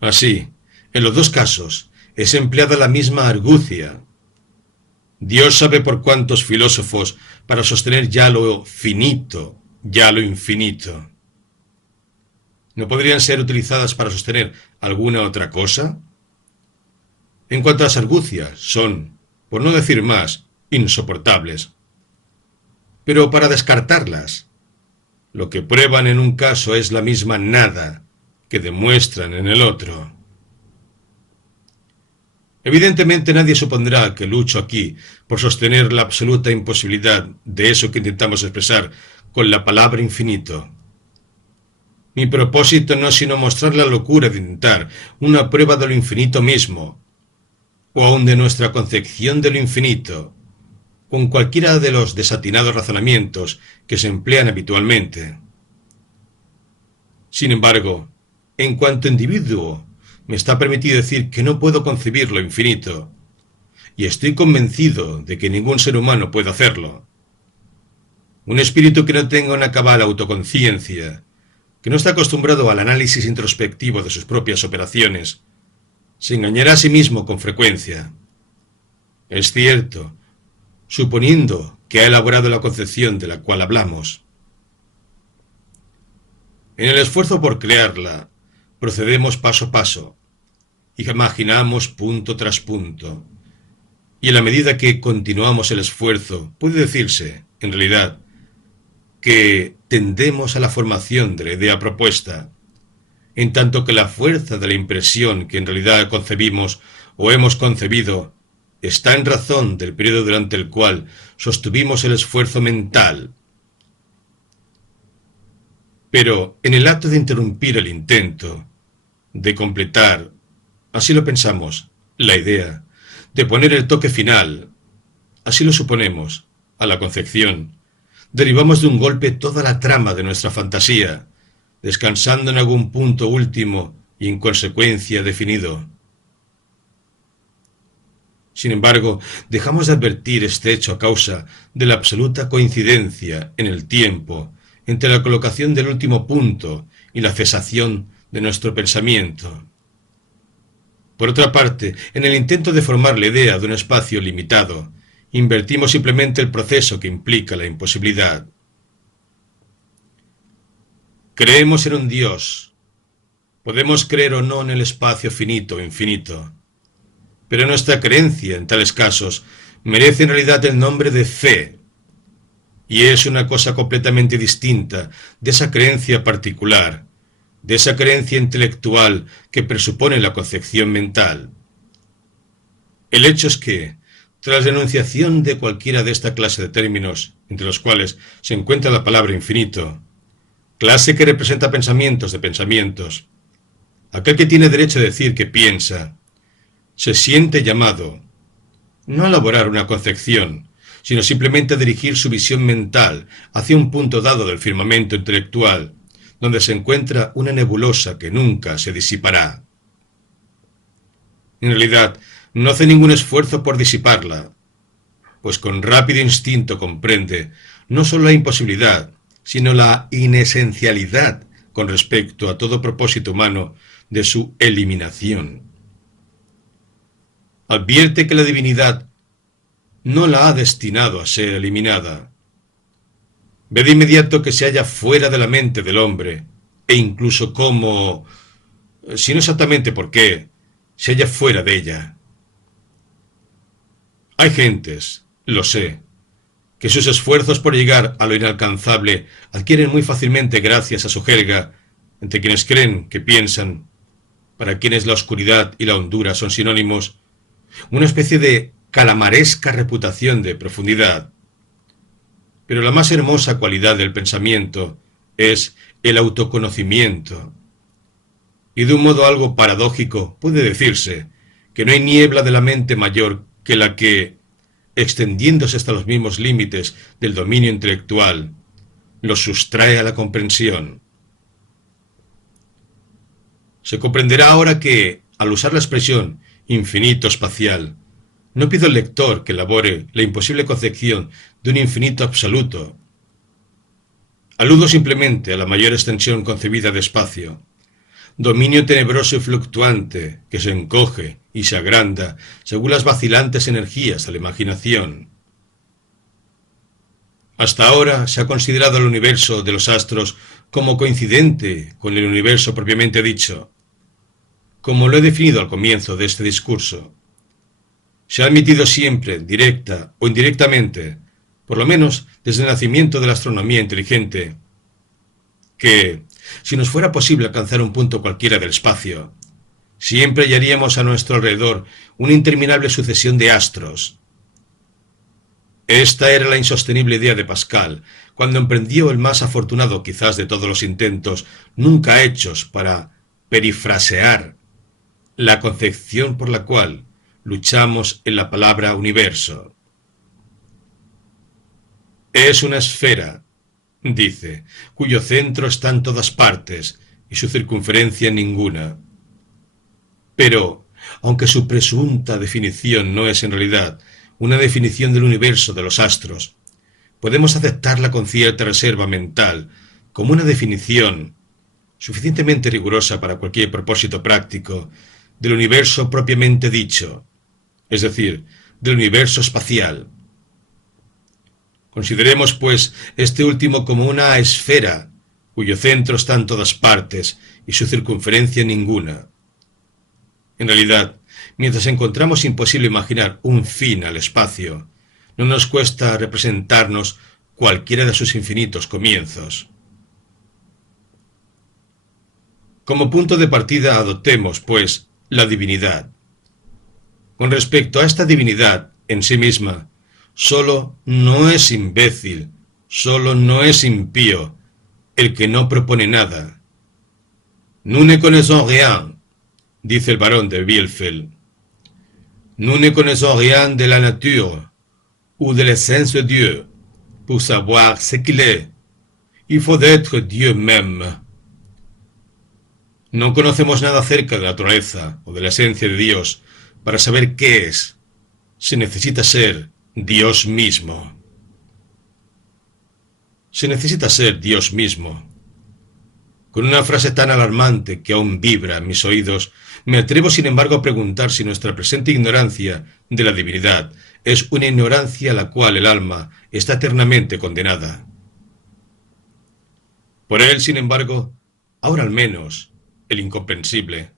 Así, en los dos casos, es empleada la misma argucia. Dios sabe por cuántos filósofos para sostener ya lo finito, ya lo infinito. ¿No podrían ser utilizadas para sostener alguna otra cosa? En cuanto a las argucias, son, por no decir más, insoportables. Pero para descartarlas, lo que prueban en un caso es la misma nada que demuestran en el otro. Evidentemente nadie supondrá que lucho aquí por sostener la absoluta imposibilidad de eso que intentamos expresar con la palabra infinito. Mi propósito no es sino mostrar la locura de intentar una prueba de lo infinito mismo, o aun de nuestra concepción de lo infinito, con cualquiera de los desatinados razonamientos que se emplean habitualmente. Sin embargo, en cuanto individuo, me está permitido decir que no puedo concebir lo infinito, y estoy convencido de que ningún ser humano puede hacerlo. Un espíritu que no tenga una cabal autoconciencia, que no está acostumbrado al análisis introspectivo de sus propias operaciones, se engañará a sí mismo con frecuencia. Es cierto, suponiendo que ha elaborado la concepción de la cual hablamos. En el esfuerzo por crearla, procedemos paso a paso, y imaginamos punto tras punto, y en la medida que continuamos el esfuerzo, puede decirse, en realidad, que tendemos a la formación de la idea propuesta, en tanto que la fuerza de la impresión que en realidad concebimos o hemos concebido está en razón del periodo durante el cual sostuvimos el esfuerzo mental. Pero en el acto de interrumpir el intento, de completar, así lo pensamos, la idea, de poner el toque final, así lo suponemos, a la concepción, derivamos de un golpe toda la trama de nuestra fantasía, descansando en algún punto último y en consecuencia definido. Sin embargo, dejamos de advertir este hecho a causa de la absoluta coincidencia en el tiempo entre la colocación del último punto y la cesación de nuestro pensamiento. Por otra parte, en el intento de formar la idea de un espacio limitado, invertimos simplemente el proceso que implica la imposibilidad. Creemos en un Dios. Podemos creer o no en el espacio finito o infinito. Pero nuestra creencia en tales casos merece en realidad el nombre de fe, y es una cosa completamente distinta de esa creencia particular, de esa creencia intelectual que presupone la concepción mental. El hecho es que, tras la enunciación de cualquiera de esta clase de términos, entre los cuales se encuentra la palabra infinito, clase que representa pensamientos de pensamientos, aquel que tiene derecho a decir que piensa, se siente llamado, no a elaborar una concepción, sino simplemente a dirigir su visión mental hacia un punto dado del firmamento intelectual, donde se encuentra una nebulosa que nunca se disipará. En realidad, no hace ningún esfuerzo por disiparla, pues con rápido instinto comprende no sólo la imposibilidad, sino la inesencialidad con respecto a todo propósito humano de su eliminación. Advierte que la divinidad no la ha destinado a ser eliminada. Ve de inmediato que se halla fuera de la mente del hombre, e incluso cómo, si no exactamente por qué, se halla fuera de ella. Hay gentes, lo sé, que sus esfuerzos por llegar a lo inalcanzable adquieren muy fácilmente gracias a su jerga, entre quienes creen que piensan, para quienes la oscuridad y la hondura son sinónimos, una especie de calamaresca reputación de profundidad. Pero la más hermosa cualidad del pensamiento es el autoconocimiento. Y de un modo algo paradójico puede decirse que no hay niebla de la mente mayor que la que, extendiéndose hasta los mismos límites del dominio intelectual, los sustrae a la comprensión. Se comprenderá ahora que, al usar la expresión infinito espacial, no pido al lector que elabore la imposible concepción de un infinito absoluto. Aludo simplemente a la mayor extensión concebida de espacio, dominio tenebroso y fluctuante que se encoge y se agranda según las vacilantes energías de la imaginación. Hasta ahora se ha considerado el universo de los astros como coincidente con el universo propiamente dicho, como lo he definido al comienzo de este discurso. Se ha admitido siempre, directa o indirectamente, por lo menos desde el nacimiento de la astronomía inteligente, que, si nos fuera posible alcanzar un punto cualquiera del espacio, siempre hallaríamos a nuestro alrededor una interminable sucesión de astros. Esta era la insostenible idea de Pascal, cuando emprendió el más afortunado quizás de todos los intentos nunca hechos para perifrasear la concepción por la cual luchamos en la palabra universo. Es una esfera, dice, cuyo centro está en todas partes y su circunferencia en ninguna. Pero, aunque su presunta definición no es en realidad una definición del universo de los astros, podemos aceptarla con cierta reserva mental como una definición suficientemente rigurosa para cualquier propósito práctico del universo propiamente dicho, es decir, del universo espacial. Consideremos, pues, este último como una esfera, cuyo centro está en todas partes y su circunferencia ninguna. En realidad, mientras encontramos imposible imaginar un fin al espacio, no nos cuesta representarnos cualquiera de sus infinitos comienzos. Como punto de partida adoptemos, pues, la divinidad. Con respecto a esta divinidad en sí misma, solo no es imbécil, solo no es impío el que no propone nada. Nous ne connaissons rien, dice el barón de Bielefeld. Nous ne connaissons rien de la nature ou de l'essence de Dieu. Pour savoir ce qu'il est, il faut être Dieu même. No conocemos nada acerca de la naturaleza o de la esencia de Dios. Para saber qué es, se necesita ser Dios mismo. Se necesita ser Dios mismo. Con una frase tan alarmante que aún vibra en mis oídos, me atrevo sin embargo a preguntar si nuestra presente ignorancia de la divinidad es una ignorancia a la cual el alma está eternamente condenada. Por él, sin embargo, ahora al menos, el incomprensible.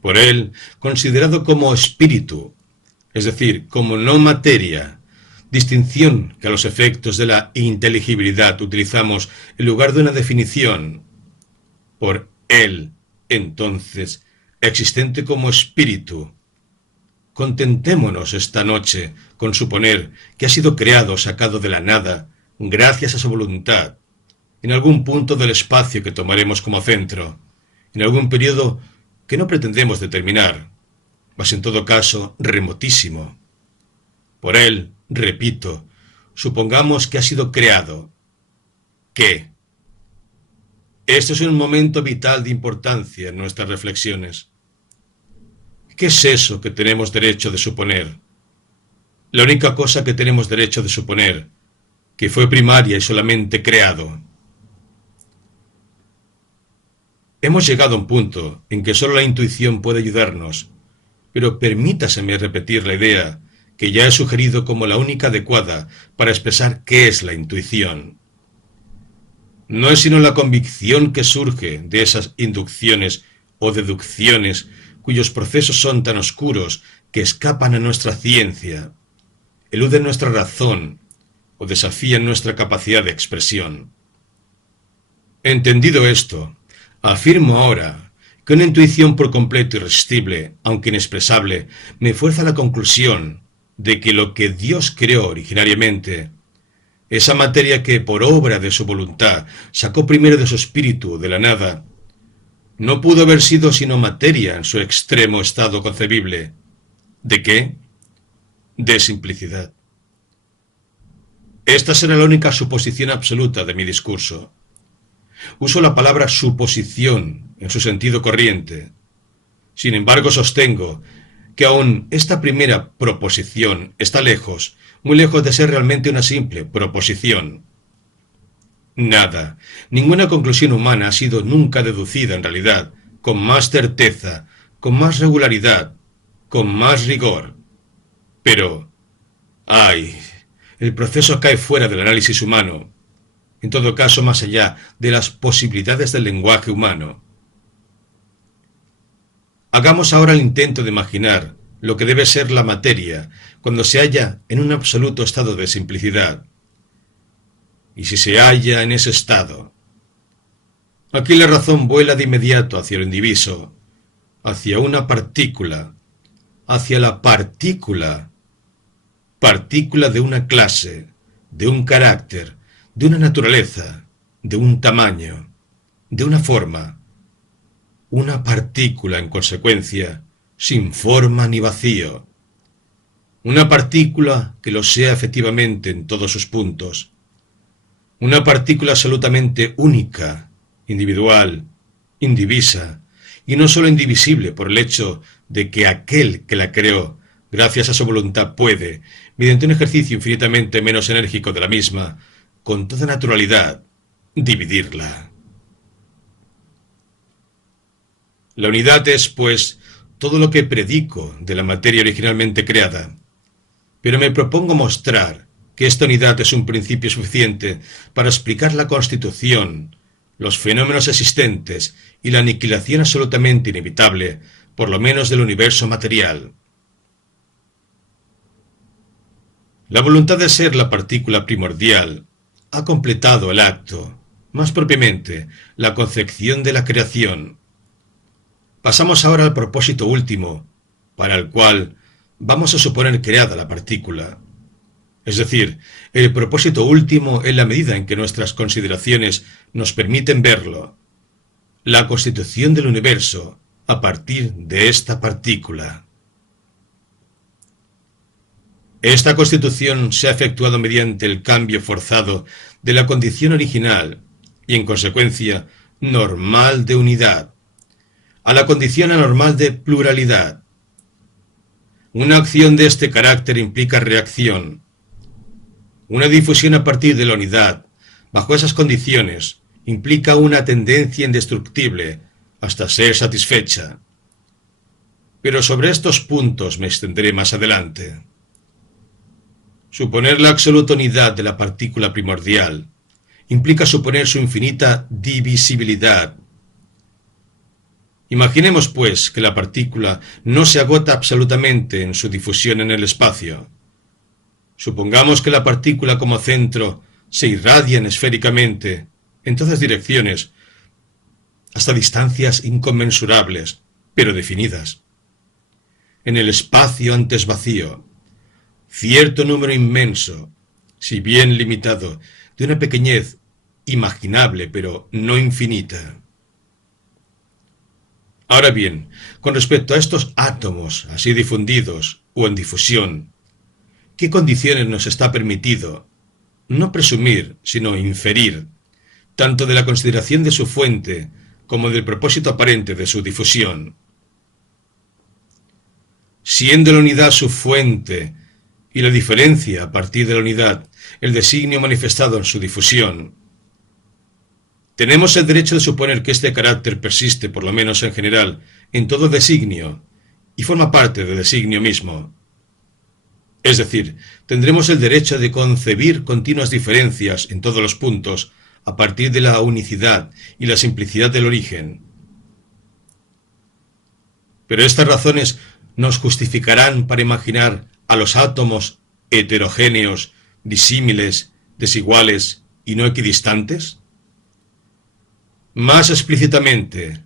Por él, considerado como espíritu, es decir, como no materia, distinción que a los efectos de la inteligibilidad utilizamos en lugar de una definición. Por él, entonces, existente como espíritu. Contentémonos esta noche con suponer que ha sido creado, sacado de la nada, gracias a su voluntad, en algún punto del espacio que tomaremos como centro, en algún periodo que no pretendemos determinar, mas en todo caso remotísimo. Por él, repito, supongamos que ha sido creado. ¿Qué? Este es un momento vital de importancia en nuestras reflexiones. ¿Qué es eso que tenemos derecho de suponer? La única cosa que tenemos derecho de suponer, que fue primaria y solamente creado. Hemos llegado a un punto en que solo la intuición puede ayudarnos, pero permítaseme repetir la idea que ya he sugerido como la única adecuada para expresar qué es la intuición. No es sino la convicción que surge de esas inducciones o deducciones cuyos procesos son tan oscuros que escapan a nuestra ciencia, eluden nuestra razón o desafían nuestra capacidad de expresión. Entendido esto, afirmo ahora que una intuición por completo irresistible, aunque inexpresable, me fuerza a la conclusión de que lo que Dios creó originariamente, esa materia que por obra de su voluntad sacó primero de su espíritu de la nada, no pudo haber sido sino materia en su extremo estado concebible. ¿De qué? de simplicidad. Esta será la única suposición absoluta de mi discurso. Uso la palabra suposición en su sentido corriente. Sin embargo, sostengo que aun esta primera proposición está lejos, muy lejos de ser realmente una simple proposición. Nada, ninguna conclusión humana ha sido nunca deducida en realidad con más certeza, con más regularidad, con más rigor. Pero, ¡ay! El proceso cae fuera del análisis humano, en todo caso más allá de las posibilidades del lenguaje humano. Hagamos ahora el intento de imaginar lo que debe ser la materia cuando se halla en un absoluto estado de simplicidad. Y si se halla en ese estado, aquí la razón vuela de inmediato hacia lo indiviso, hacia una partícula, hacia la partícula de una clase, de un carácter, de una naturaleza, de un tamaño, de una forma. Una partícula, en consecuencia, sin forma ni vacío. Una partícula que lo sea efectivamente en todos sus puntos. Una partícula absolutamente única, individual, indivisa, y no solo indivisible por el hecho de que aquel que la creó, gracias a su voluntad, puede, mediante un ejercicio infinitamente menos enérgico de la misma, con toda naturalidad, dividirla. La unidad es, pues, todo lo que predico de la materia originalmente creada, pero me propongo mostrar que esta unidad es un principio suficiente para explicar la constitución, los fenómenos existentes y la aniquilación absolutamente inevitable, por lo menos del universo material. La voluntad de ser la partícula primordial ha completado el acto, más propiamente, la concepción de la creación. Pasamos ahora al propósito último, para el cual vamos a suponer creada la partícula. Es decir, el propósito último en la medida en que nuestras consideraciones nos permiten verlo. La constitución del universo a partir de esta partícula. Esta constitución se ha efectuado mediante el cambio forzado de la condición original y, en consecuencia, normal de unidad, a la condición anormal de pluralidad. Una acción de este carácter implica reacción. Una difusión a partir de la unidad, bajo esas condiciones, implica una tendencia indestructible hasta ser satisfecha. Pero sobre estos puntos me extenderé más adelante. Suponer la absoluta unidad de la partícula primordial implica suponer su infinita divisibilidad. Imaginemos, pues, que la partícula no se agota absolutamente en su difusión en el espacio. Supongamos que la partícula como centro se irradia esféricamente, en todas direcciones, hasta distancias inconmensurables, pero definidas. En el espacio antes vacío, cierto número inmenso, si bien limitado, de una pequeñez imaginable, pero no infinita. Ahora bien, con respecto a estos átomos así difundidos o en difusión, ¿qué condiciones nos está permitido, no presumir, sino inferir, tanto de la consideración de su fuente como del propósito aparente de su difusión? Siendo la unidad su fuente y la diferencia a partir de la unidad el designio manifestado en su difusión, tenemos el derecho de suponer que este carácter persiste, por lo menos en general, en todo designio, y forma parte del designio mismo. Es decir, tendremos el derecho de concebir continuas diferencias en todos los puntos, a partir de la unicidad y la simplicidad del origen. Pero estas razones nos justificarán para imaginar a los átomos heterogéneos, disímiles, desiguales y no equidistantes. Más explícitamente,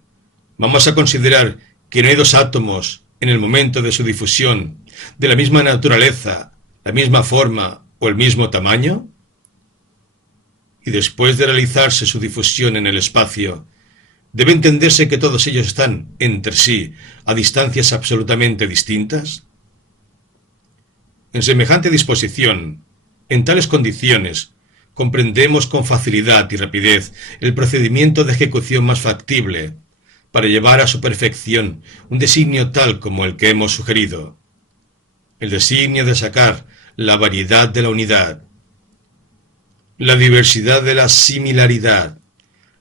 vamos a considerar que no hay dos átomos en el momento de su difusión de la misma naturaleza, la misma forma o el mismo tamaño. Y después de realizarse su difusión en el espacio, ¿debe entenderse que todos ellos están entre sí a distancias absolutamente distintas? En semejante disposición, en tales condiciones, comprendemos con facilidad y rapidez el procedimiento de ejecución más factible para llevar a su perfección un designio tal como el que hemos sugerido, el designio de sacar la variedad de la unidad, la diversidad de la similaridad,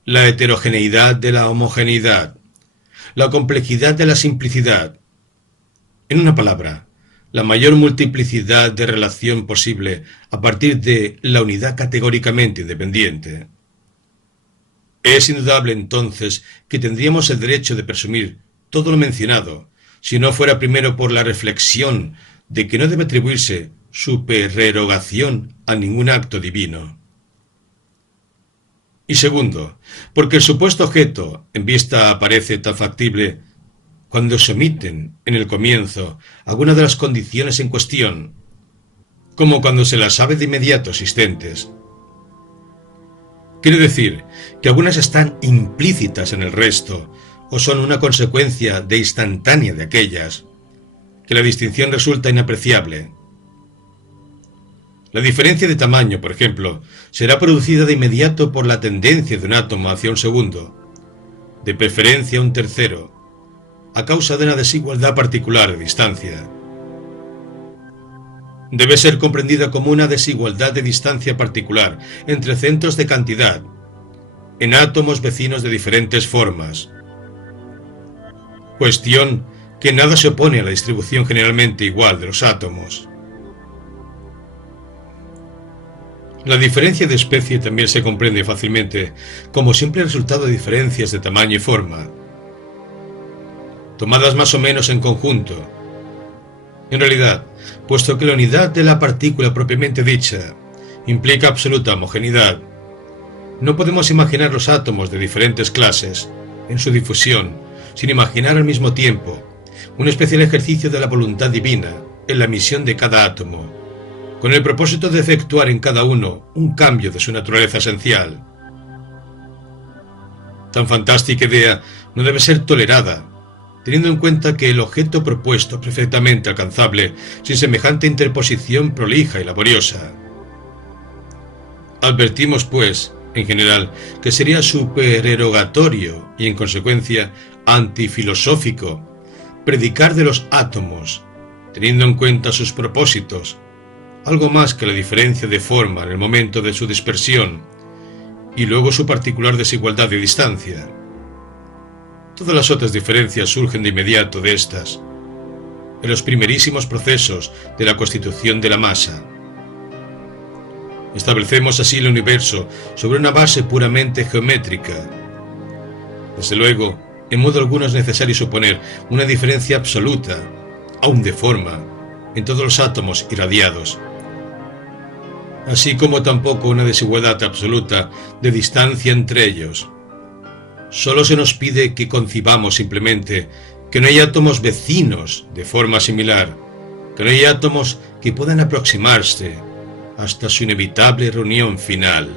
la heterogeneidad de la homogeneidad, la complejidad de la simplicidad. En una palabra, la mayor multiplicidad de relación posible a partir de la unidad categóricamente independiente. Es indudable entonces que tendríamos el derecho de presumir todo lo mencionado, si no fuera primero por la reflexión de que no debe atribuirse supererogación a ningún acto divino. Y segundo, porque el supuesto objeto en vista aparece tan factible cuando se omiten en el comienzo alguna de las condiciones en cuestión, como cuando se las sabe de inmediato existentes. Quiere decir que algunas están implícitas en el resto, o son una consecuencia de instantánea de aquellas, que la distinción resulta inapreciable. La diferencia de tamaño, por ejemplo, será producida de inmediato por la tendencia de un átomo hacia un segundo, de preferencia a un tercero, a causa de una desigualdad particular de distancia. Debe ser comprendida como una desigualdad de distancia particular entre centros de cantidad, en átomos vecinos de diferentes formas. Cuestión que nada se opone a la distribución generalmente igual de los átomos. La diferencia de especie también se comprende fácilmente como simple resultado de diferencias de tamaño y forma, tomadas más o menos en conjunto. En realidad, puesto que la unidad de la partícula propiamente dicha implica absoluta homogeneidad, no podemos imaginar los átomos de diferentes clases en su difusión sin imaginar al mismo tiempo un especial ejercicio de la voluntad divina en la misión de cada átomo, con el propósito de efectuar en cada uno un cambio de su naturaleza esencial. Tan fantástica idea no debe ser tolerada, teniendo en cuenta que el objeto propuesto es perfectamente alcanzable sin semejante interposición prolija y laboriosa. Advertimos, pues, en general, que sería supererogatorio y, en consecuencia, antifilosófico predicar de los átomos, teniendo en cuenta sus propósitos, algo más que la diferencia de forma en el momento de su dispersión, y luego su particular desigualdad de distancia. Todas las otras diferencias surgen de inmediato de estas, en los primerísimos procesos de la constitución de la masa. Establecemos así el universo sobre una base puramente geométrica. Desde luego, en modo alguno es necesario suponer una diferencia absoluta, aun de forma, en todos los átomos irradiados, así como tampoco una desigualdad absoluta de distancia entre ellos. Solo se nos pide que concibamos simplemente que no hay átomos vecinos de forma similar, que no hay átomos que puedan aproximarse hasta su inevitable reunión final.